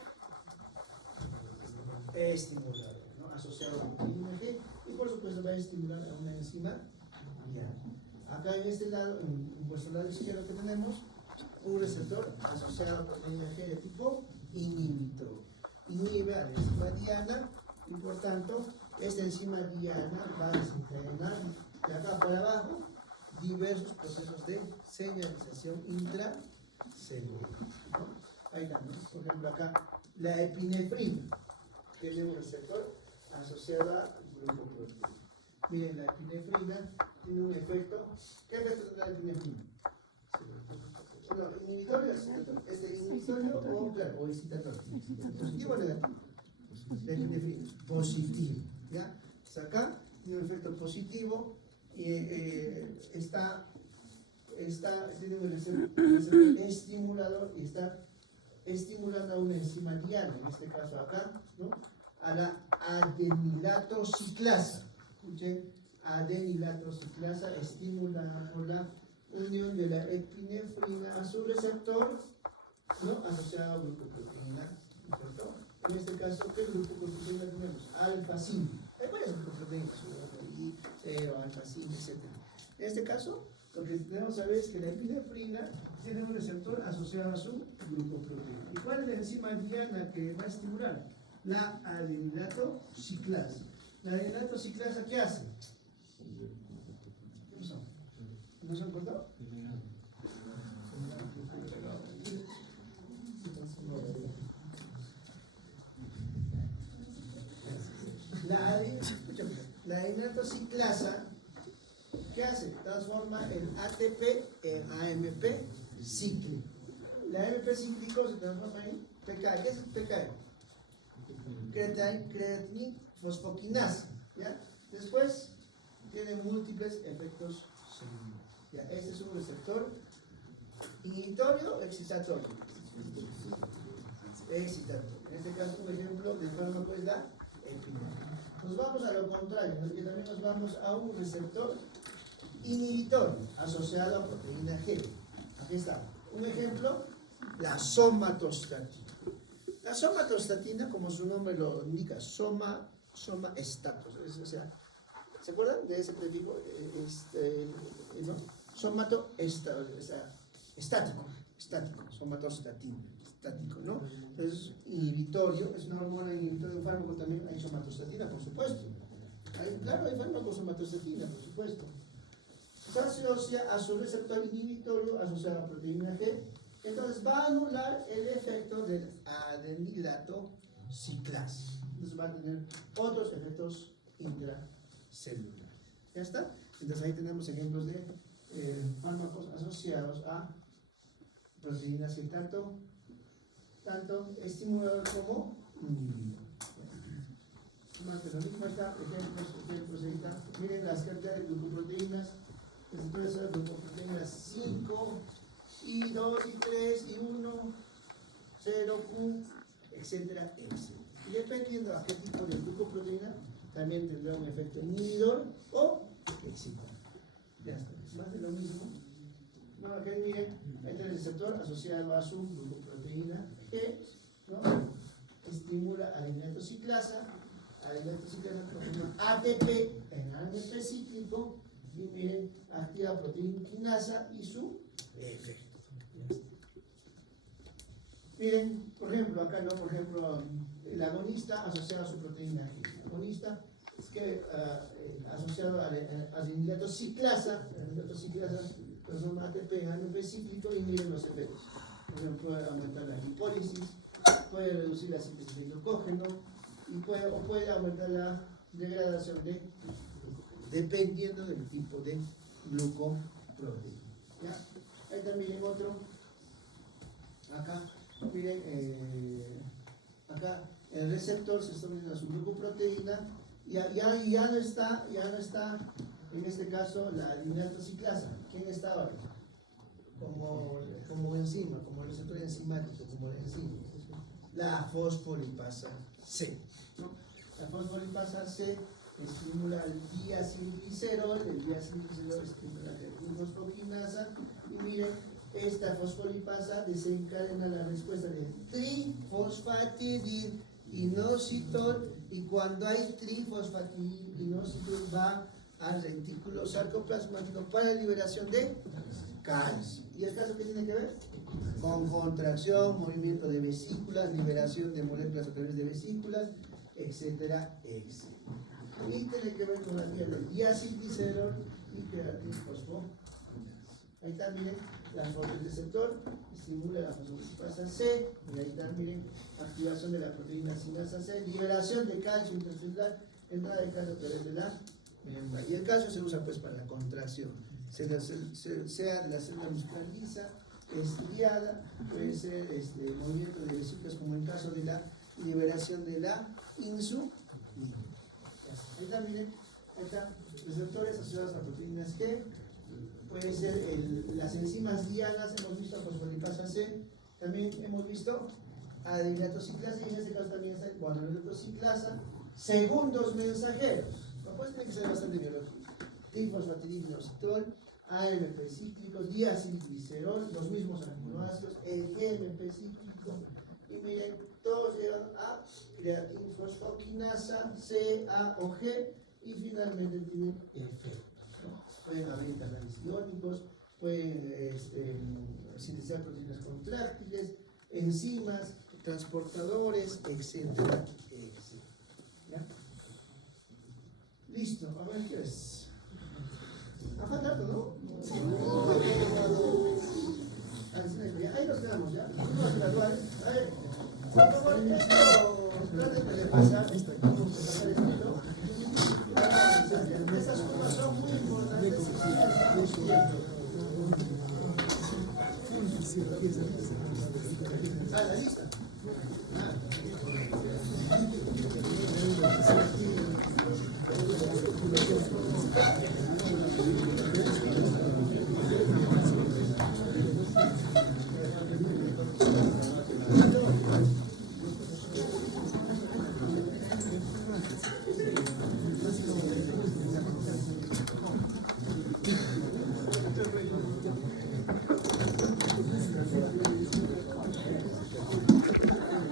Estimulador, ¿no? Asociado a proteína G, y por supuesto va a estimular a una enzima diana. Acá en este lado, en vuestro lado izquierdo, que tenemos un receptor asociado a proteína G de tipo inhibitor. Inhibe a la enzima diana y por tanto esta enzima diana va a desencadenar de acá para abajo diversos procesos de señalización intracelular, ¿no? Ahí está, ¿no? Por ejemplo, acá la epinefrina tiene un receptor asociado a glucoproteína. Miren, la epinefrina tiene un efecto. ¿Qué efecto tiene la epinefrina? No, inhibitorio o excitatorio. Inhibitorio o excitatorio. ¿Positivo o negativo? La epinefrina, positivo. ¿Ya? Pues acá tiene un efecto positivo y tiene un receptor estimulador y está estimulando a una enzima diana, en este caso acá, ¿no? A la adenilato ciclasa. Escuchen, adenilato ciclasa estimulada por la unión de la epinefrina a su receptor, ¿no? Asociado a glucoproteína, ¿no es cierto? En este caso, ¿qué glucoproteína tenemos? Alfa-5. Hay varias glucoproteínas, alfa-5, etc. En este caso, lo que tenemos que saber es que la epinefrina tiene un receptor asociado a su glucoproteína. ¿Y cuál es la enzima diana que va a estimular? La adenilato ciclasa. ¿La adenilato ciclasa qué hace? ¿Qué pasó? ¿No se han cortado? La adenilato ciclasa, ¿qué hace? Transforma el ATP en AMP cíclico. La AMP cíclico se transforma en PKE. ¿Qué es el PKE? Creatinina fosfoquinasa. ¿Ya? Después tiene múltiples efectos secundarios. ¿Ya? Este es un receptor inhibitorio o excitatorio. Excitatorio. En este caso, un ejemplo de fármaco es la epinefrina. Nos vamos a lo contrario, porque también nos vamos a un receptor inhibitorio asociado a proteína G. Aquí está. Un ejemplo, la somatostatina. La somatostatina, como su nombre lo indica, soma estatus. O sea, ¿se acuerdan de ese prefijo? ¿No? Somato, o sea, estático, somatostatina, estático, ¿no? Entonces, inhibitorio, es una hormona inhibitoria de un fármaco, también hay somatostatina, por supuesto. Claro, hay fármacos somatostatina, por supuesto. Se asocia a su receptor inhibitorio asociado a proteína G, entonces va a anular el efecto del adenilato ciclasa. Entonces va a tener otros efectos intracelulares. ¿Ya está? Entonces ahí tenemos ejemplos de fármacos asociados a proteínas que tanto estimulador como inhibidor. Más que lo mismo está, ejemplos ahí está. Miren las cantidades de glucoproteínas. Entonces son glucoproteínas 5, y 2, y 3, y 1, 0, Q, etcétera, etcétera. Y dependiendo a qué tipo de glucoproteína, también tendrá un efecto inhibidor o excitador. Ya está. Más de lo mismo. Bueno, acá miren, este es el receptor asociado a su glucoproteína G, ¿no? Estimula adenilato ciclasa transforma ATP en AMP cíclico y miren, activa proteína quinasa y su efecto. Miren, por ejemplo, acá no, por ejemplo, el agonista asociado a su proteína G. El agonista, que asociado al amilato ciclasa, transforma ATP en AMP cíclico y miren los efectos. Por ejemplo, puede aumentar la lipólisis, puede reducir la síntesis de glucógeno y puede aumentar la degradación dependiendo del tipo de glucoproteína. ¿Ya? Ahí también en otro, acá, miren, acá el receptor se está uniendo a su glucoproteína y ya no está en este caso la amilato ciclasa. ¿Quién estaba ahí? Como enzima, como receptor enzimático, como la enzima, la fosfolipasa C, ¿no? La fosfolipasa C estimula el diacilglicerol, estimula la fosfoquinasa, y miren, esta fosfolipasa desencadena la respuesta de trifosfatidininositol, y cuando hay trifosfatidininositol va al retículo sarcoplasmático para la liberación de calcio. ¿Y el calcio qué tiene que ver? Con contracción, movimiento de vesículas, liberación de moléculas a través de vesículas, etcétera, etcétera. Y tiene que ver con la vía del diacilglicerol y creatinfosfo. Ahí está, miren, el receptor estimula la fosfolipasa C, y ahí está, miren, activación de la proteína sinasa C, liberación de calcio intracelular, entrada de calcio a través de la membrana. Y el calcio se usa pues para la contracción, sea de la célula muscular lisa, estriada, puede ser movimiento de vesículas, como en el caso de la liberación de la insulina. Ahí está, miren, ahí está, receptores asociados a proteínas G, puede ser las enzimas dianas, hemos visto fosfolipasa C, también hemos visto adenilato ciclasa, y en este caso también está el guanidulato ciclasa, segundos mensajeros, pues tiene que ser bastante biológico, trifosfatidininositol, AMP cíclicos, diacilglicerol, los mismos aminoácidos, el GMP cíclico, y miren, todos llegan a creatinfosfoquinasa, C, A o G, y finalmente tienen efectos, ¿no? Pueden haber canales iónicos, pueden sintetizar proteínas contráctiles, enzimas, transportadores, etcétera, etcétera. ¿Ya? Listo, a ver qué es. Falta harto, ¿no? Sí. Ahí nos quedamos, ¿ya? Vamos a graduar. A ver, por favor, esto, traten de pasar. Vamos a pasar esto. Estas curvas son muy importantes si estamos viendo. ¿La lista?